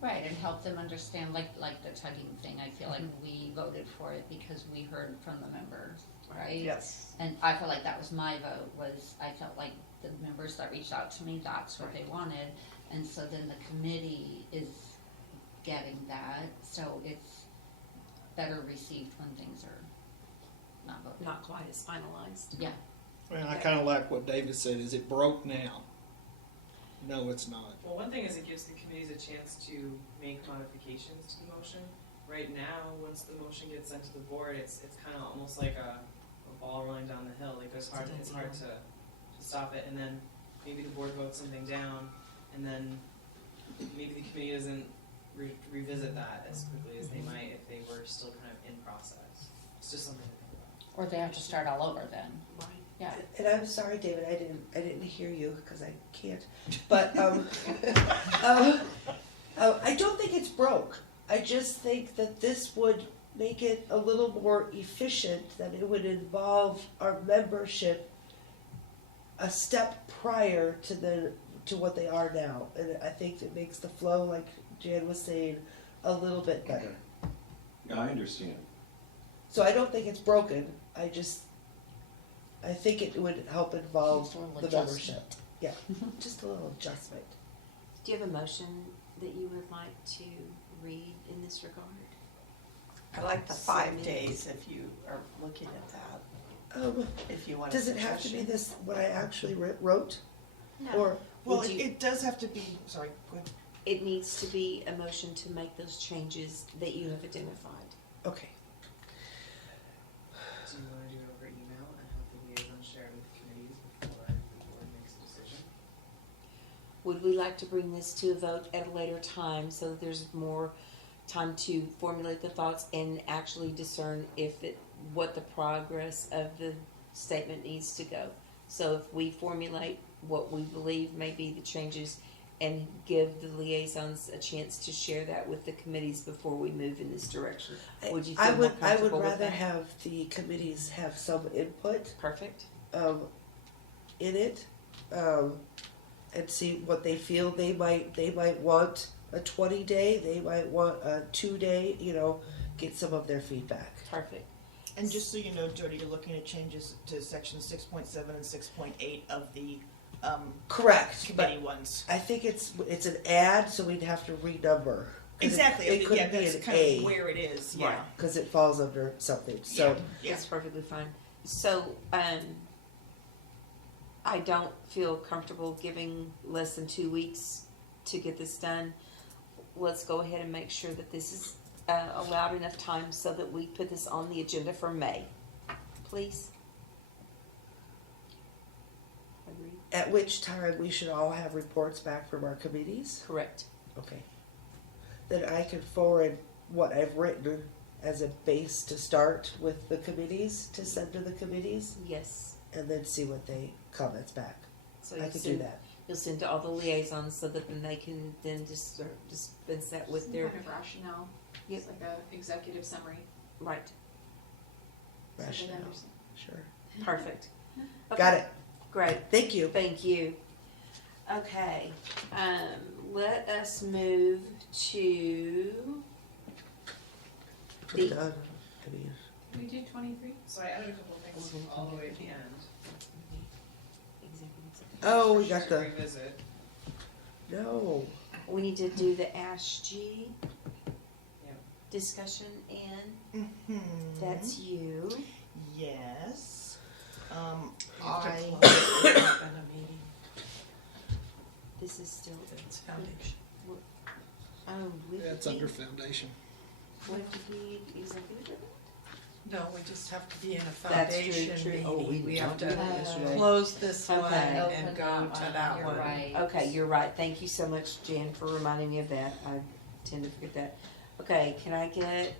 Right, and help them understand, like the tugging thing, I feel like we voted for it because we heard from the members, right? Yes. And I feel like that was my vote, I felt like the members that reached out to me, that's what they wanted. And so then the committee is getting that, so it's better received when things are not voted. not quite as finalized. Yeah, Well, I kind of like what David said. Is it broke now? No, it's not. Well, one thing is it gives the committees a chance to make modifications to the motion. Right now, once the motion gets sent to the board, it's kind of almost like a ball rolling down the hill. Like it's hard to stop it, and then maybe the board votes something down, and then maybe the committee doesn't revisit that as quickly as they might if they were still kind of in process. It's just something to think about. or they have to start all over then, Right. yeah. And I'm sorry, David, I didn't hear you because I can't. But I don't think it's broke. I just think that this would make it a little more efficient, that it would involve our membership a step prior to what they are now. And I think it makes the flow, like Jan was saying, a little bit better. Yeah, I understand. So I don't think it's broken. I think it would help involve Just a little the adjustment. membership. Yeah, just a little adjustment. Do you have a motion that you would like to read in this regard? I like the 5 days if you are looking at that. if you want. Does it have to be this, what I actually wrote? No. Or, Well, Would you- it does have to be, sorry, go ahead. It needs to be a motion to make those changes that you have identified. okay, Do you wanna do it over email and have the liaison share with committees before the board makes a decision? Would we like to bring this to a vote at a later time so that there's more time to formulate the thoughts and actually discern what the progress of the statement needs to go? So if we formulate what we believe may be the changes and give the liaisons a chance to share that with the committees before we move in this direction, would you feel more I would comfortable with rather that? have the committees have some input, Perfect. in it, and see what they feel. They might want a 20-day, they might want a 2-day, get some of their feedback. Perfect. And just so you know, Jody, you're looking at changes to section 6.7 and 6.8 of the Correct, but committee ones. I think it's an ad, so we'd have to renumber. 'Cause Exactly, It could yeah, be that's an kind A, of where it is, yeah. because it falls under something, so. Yeah. That's perfectly fine. So, I don't feel comfortable giving less than 2 weeks to get this done. Let's go ahead and make sure that this is allowed enough time so that we put this on the agenda for May. Please? Agreed? At which time we should all have reports back from our committees? Correct. Okay. Then I can forward what I've written as a base to start with the committees, to send to the committees, Yes. and then see what they comments back. So I you'll could do send, that. you'll send to all the liaisons so that then they can then just dispense that with Some their, kind of rationale. Yep. It's like a executive summary. right, so they Rationale, understand. sure. perfect. Got it. Great. Thank you. Thank you. Okay, let us move to We're The- done. I mean, Can we do 23? So I added a couple things all the way at the end. Oh, we For got sure the, to revisit. no. We need to do the ASHGI Yep. discussion, and Mhm. that's you. Yes. You have I, to close it up in a meeting. This is still, It's foundation. oh, we That's under foundation. we have to be executive? No, we just have to be in a That's true, foundation true. meeting. Oh, we We have don't do that to yesterday. close this one Okay. and go to that You're one. right. Okay, you're right. Thank you so much, Jan, for reminding me of that. I tend to forget that. Okay, can I get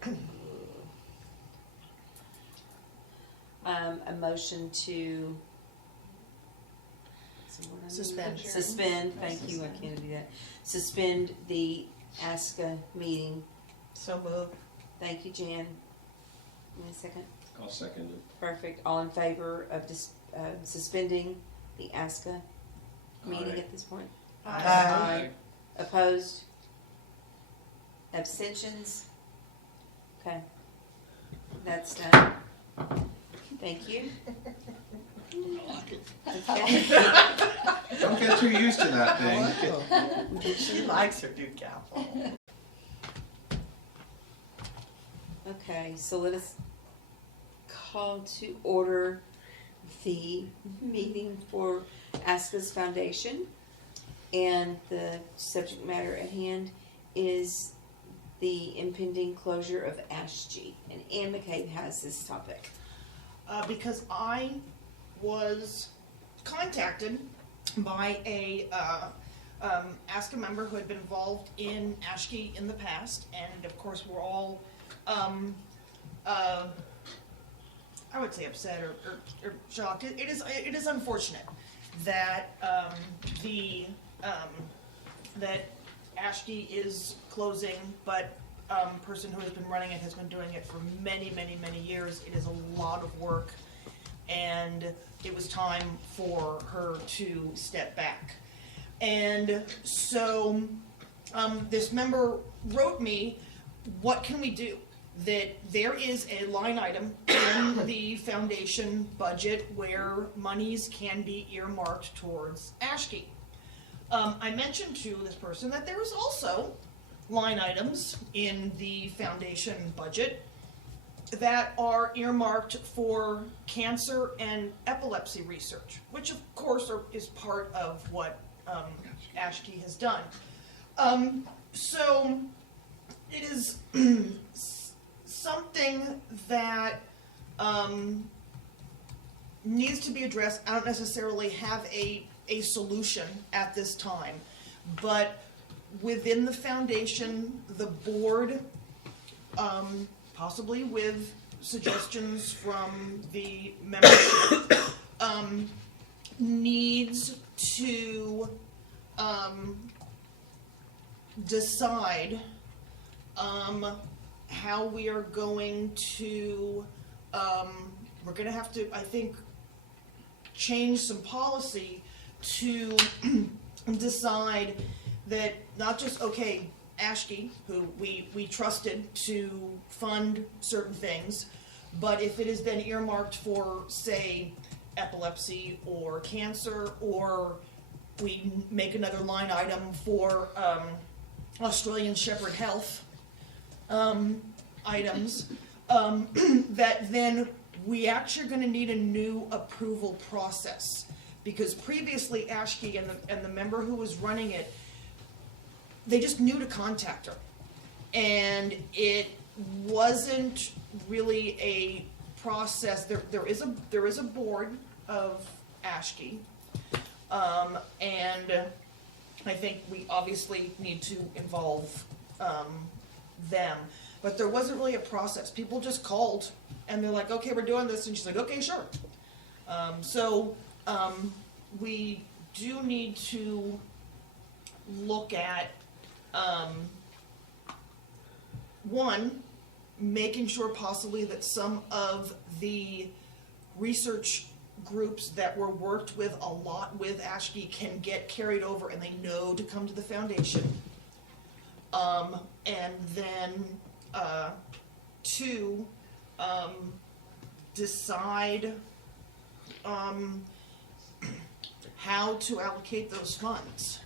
a motion to Suspend. Suspend, thank you, I can't do that. Suspend the ASCA meeting. So move. Thank you, Jan. Give me a second. I'll second it. Perfect. All in favor of suspending the ASCA meeting Aye. at this point? Aye. Opposed? Abstentions? Okay. That's done. Thank you. Okay. Don't get too used to that thing. She likes her Duke apple. Okay, so let us call to order the meeting for ASCA's Foundation. And the subject matter at hand is the impending closure of ASHGI. And Ann McCabe has this topic. because I was contacted by a ASCA member who had been involved in ASHGI in the past, and of course we're all, I would say upset or shocked. It is unfortunate that that ASHGI is closing, but person who has been running it has been doing it for many years. It is a lot of work, and it was time for her to step back. And so this member wrote me, what can we do? That there is a line item in the foundation budget where monies can be earmarked towards ASHGI. I mentioned to this person that there is also line items in the foundation budget that are earmarked for cancer and epilepsy research, which of course is part of what ASHGI has done. So it is something that needs to be addressed. I don't necessarily have a solution at this time, but within the foundation, the board, possibly with suggestions from the membership, needs to decide how we are going to, we're going to have to, I think, change some policy to decide that not just, okay, ASHGI, who we trusted to fund certain things, but if it is then earmarked for, say, epilepsy or cancer, or we make another line item for Australian Shepherd Health items, that then we actually are going to need a new approval process. Because previously ASHGI and the member who was running it, they just knew to contact her. And it wasn't really a process. There is a board of ASHGI, and I think we obviously need to involve them. But there wasn't really a process. People just called and they're like, okay, we're doing this, and she's like, okay, sure. We do need to look at one, making sure possibly that some of the research groups that were worked with a lot with ASHGI can get carried over and they know to come to the foundation. And then two, decide how to allocate those funds.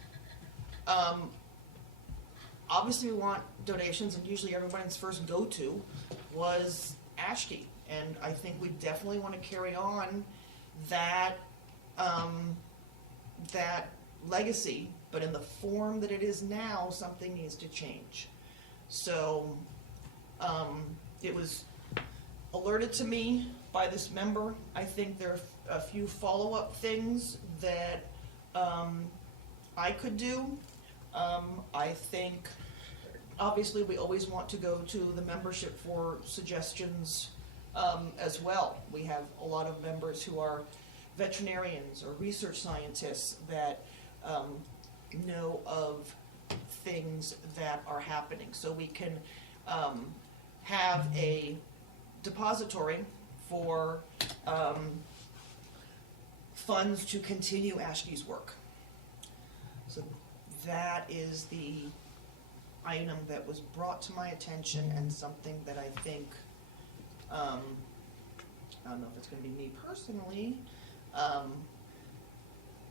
Obviously we want donations, and usually everybody's first go-to was ASHGI, and I think we definitely want to carry on that that legacy, but in the form that it is now, something needs to change. So it was alerted to me by this member. I think there are a few follow-up things that I could do. I think obviously we always want to go to the membership for suggestions as well. We have a lot of members who are veterinarians or research scientists that know of things that are happening. So we can have a depository for funds to continue ASHGI's work. So that is the item that was brought to my attention, and something that I think, I don't know if it's going to be me personally,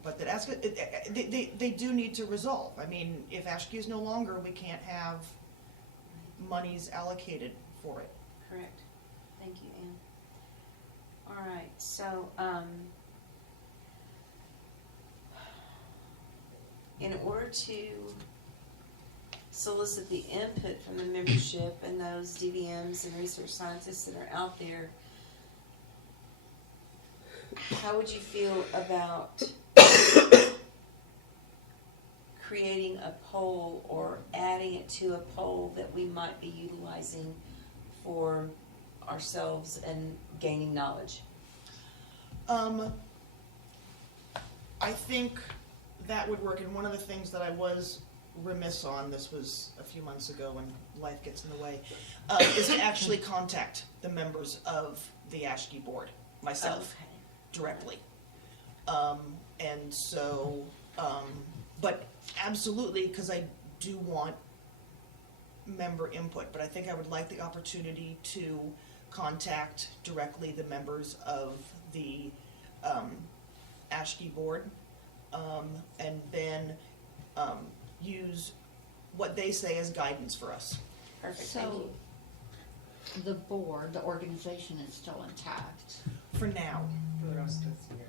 but that ASCA, they do need to resolve. I mean, if ASHGI is no longer, we can't have monies allocated for it. Correct. Thank you, Ann. All right, so, in order to solicit the input from the membership and those DVMs and research scientists that are out there, how would you feel about creating a poll or adding it to a poll that we might be utilizing for ourselves and gaining knowledge? I think that would work, and one of the things that I was remiss on, this was a few months ago when life gets in the way, is to actually contact the members of the ASHGI board, myself, directly. And so, but absolutely, because I do want member input, but I think I would like the opportunity to contact directly the members of the ASHGI board, and then use what they say as guidance for us. Perfect, So- thank you. the board, the organization is still intact. For now. For the rest of this year,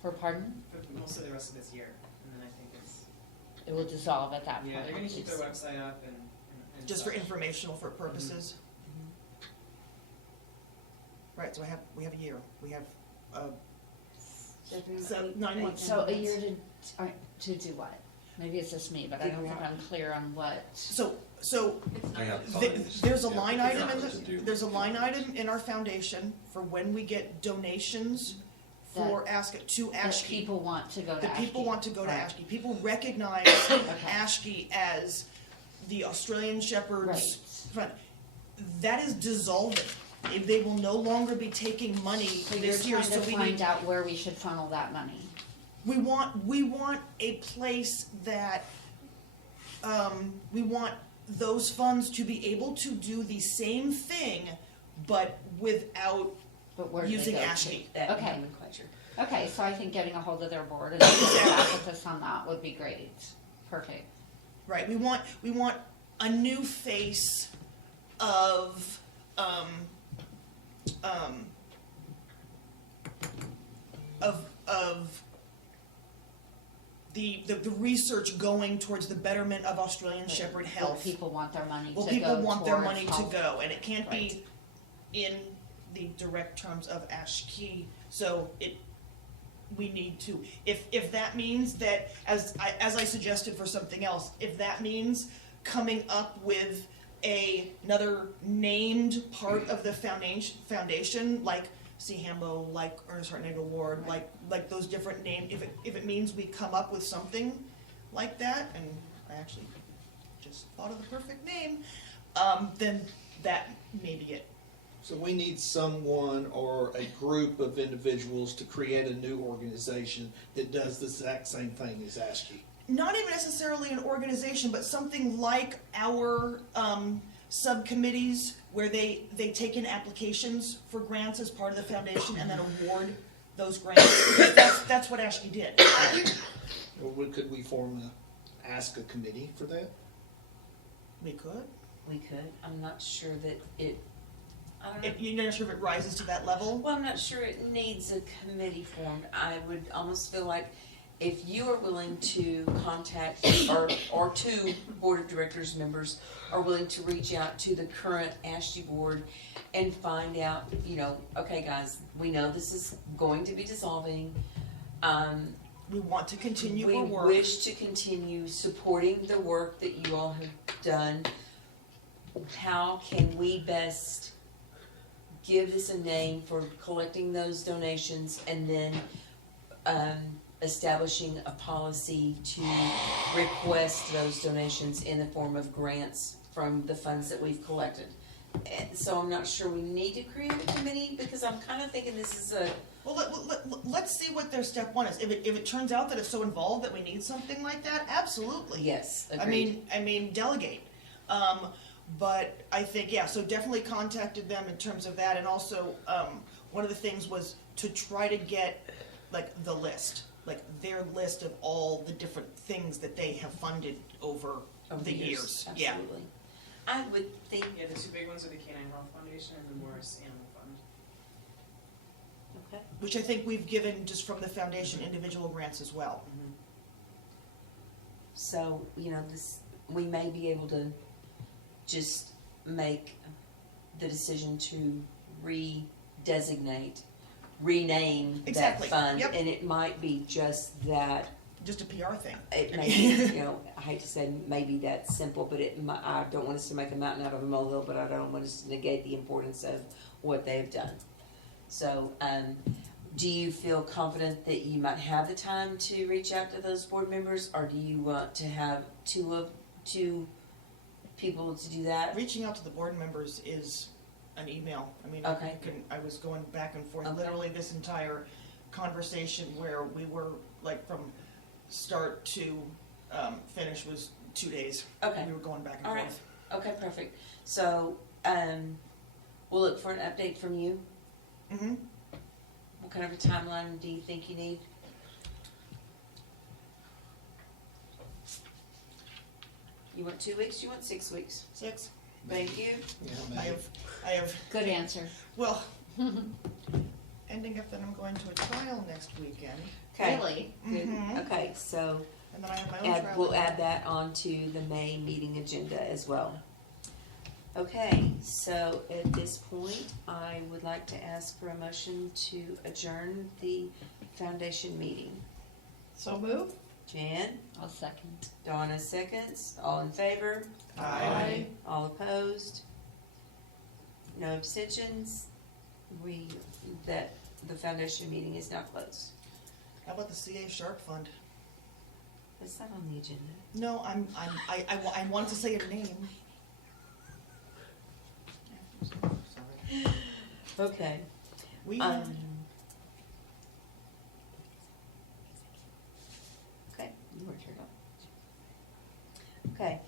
For pardon? for most of the rest of this year, and then I think it's, It will dissolve at that point. yeah, they're gonna keep their website up and Just for such. informational for purposes. Right, so we have a year. We have, 9 months. So a year to do what? Maybe it's just me, but I don't think I'm clear on what. So I have there's a Yeah, line figure item out in what to do. there's a line item in our foundation for when we get donations for to That ASHGI. people want to go to The people ASHGI. want to go to Right. ASHGI. People recognize ASHGI as the Australian Shepherd's Right. Fund. That is dissolving. They will no longer be taking money So you're this year, trying so to we find need, out where we should funnel that money. we want a place that, we want those funds to be able to do the same thing, but without But where do they using go to? ASHGI. That Okay. nomenclature. Okay, so I think getting a hold of their board and getting back with us on that would be great. Perfect. Right, we want a new face of the research going towards the betterment of Australian Shepherd Where health. people want their money to go Well, people want their towards money to health. go, and it can't Right. be in the direct terms of ASHGI, so we need to, if that means that, as I suggested for something else, if that means coming up with another named part of the foundation, like CHAMBO, like Ernest Hartnett Award, like those different names, if it means we come up with something like that, and I actually just thought of the perfect name, then that may be it. So we need someone or a group of individuals to create a new organization that does the exact same thing as ASCII. Not even necessarily an organization, but something like our subcommittees where they take in applications for grants as part of the foundation and then award those grants. That's what ASHGI did. Or could we form a ASCA committee for that? We could. We could. I'm not sure that I don't know. You're not sure if it rises to that level? Well, I'm not sure it needs a committee formed. I would almost feel like if you are willing to contact, or two board of directors members are willing to reach out to the current ASHGI board and find out, okay guys, we know this is going to be dissolving. We want to continue We our work. wish to continue supporting the work that you all have done. How can we best give this a name for collecting those donations and then establishing a policy to request those donations in the form of grants from the funds that we've collected. And so I'm not sure we need to create a committee because I'm kind of thinking this is a, Well, let's see what their step one is. If it turns out that it's so involved that we need something like that, absolutely. yes, agreed. I mean, delegate. But I think, yeah, so definitely contacted them in terms of that, and also, one of the things was to try to get, like, the list, like, their list of all the different things that they have funded over the years. Yeah. Absolutely. I would think, Yeah, the two big ones are the Canine Health Foundation and the Morris Animal Fund. okay. Which I think we've given just from the foundation individual grants as well. So, we may be able to just make the decision to rename Exactly, that fund. yep. And it might be just that, Just a PR thing. it may be, I hate to say maybe that's simple, but I don't want us to make a mountain out of a molehill, but I don't want us to negate the importance of what they've done. So, do you feel confident that you might have the time to reach out to those board members, or do you want to have two people to do that? Reaching out to the board members is an email. I mean, Okay. I was going back and forth, Okay. literally this entire conversation where we were, like, from start to finish was 2 days. Okay. We were going back and All right. forth. Okay, perfect. So, we'll look for an update from you. Mm-hmm. What kind of a timeline do you think you need? You want 2 weeks? You want 6 weeks? 6. Thank you. Yeah, I have, Good answer. well, ending up that I'm going to a trial next weekend. Okay. Really? Good. Mhm. Okay, so And then I have my own trial. we'll add that onto the May meeting agenda as well. Okay, so at this point, I would like to ask for a motion to adjourn the foundation meeting. So move? Jan, I'll second. Donna seconds, all in favor? Aye. All opposed? No abstentions? The foundation meeting is now closed. How about the CA Shark Fund? That's not on the agenda. No, I wanted to say a name. Sorry. Okay. We, Okay, you were turned on. Okay,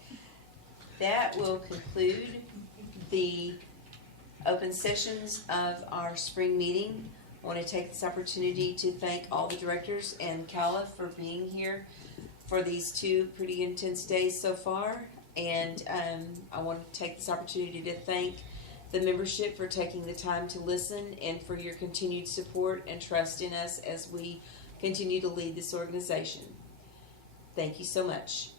that will conclude the open sessions of our spring meeting. I want to take this opportunity to thank all the directors and Calla for being here for these 2 pretty intense days so far. And I want to take this opportunity to thank the membership for taking the time to listen and for your continued support and trust in us as we continue to lead this organization. Thank you so much.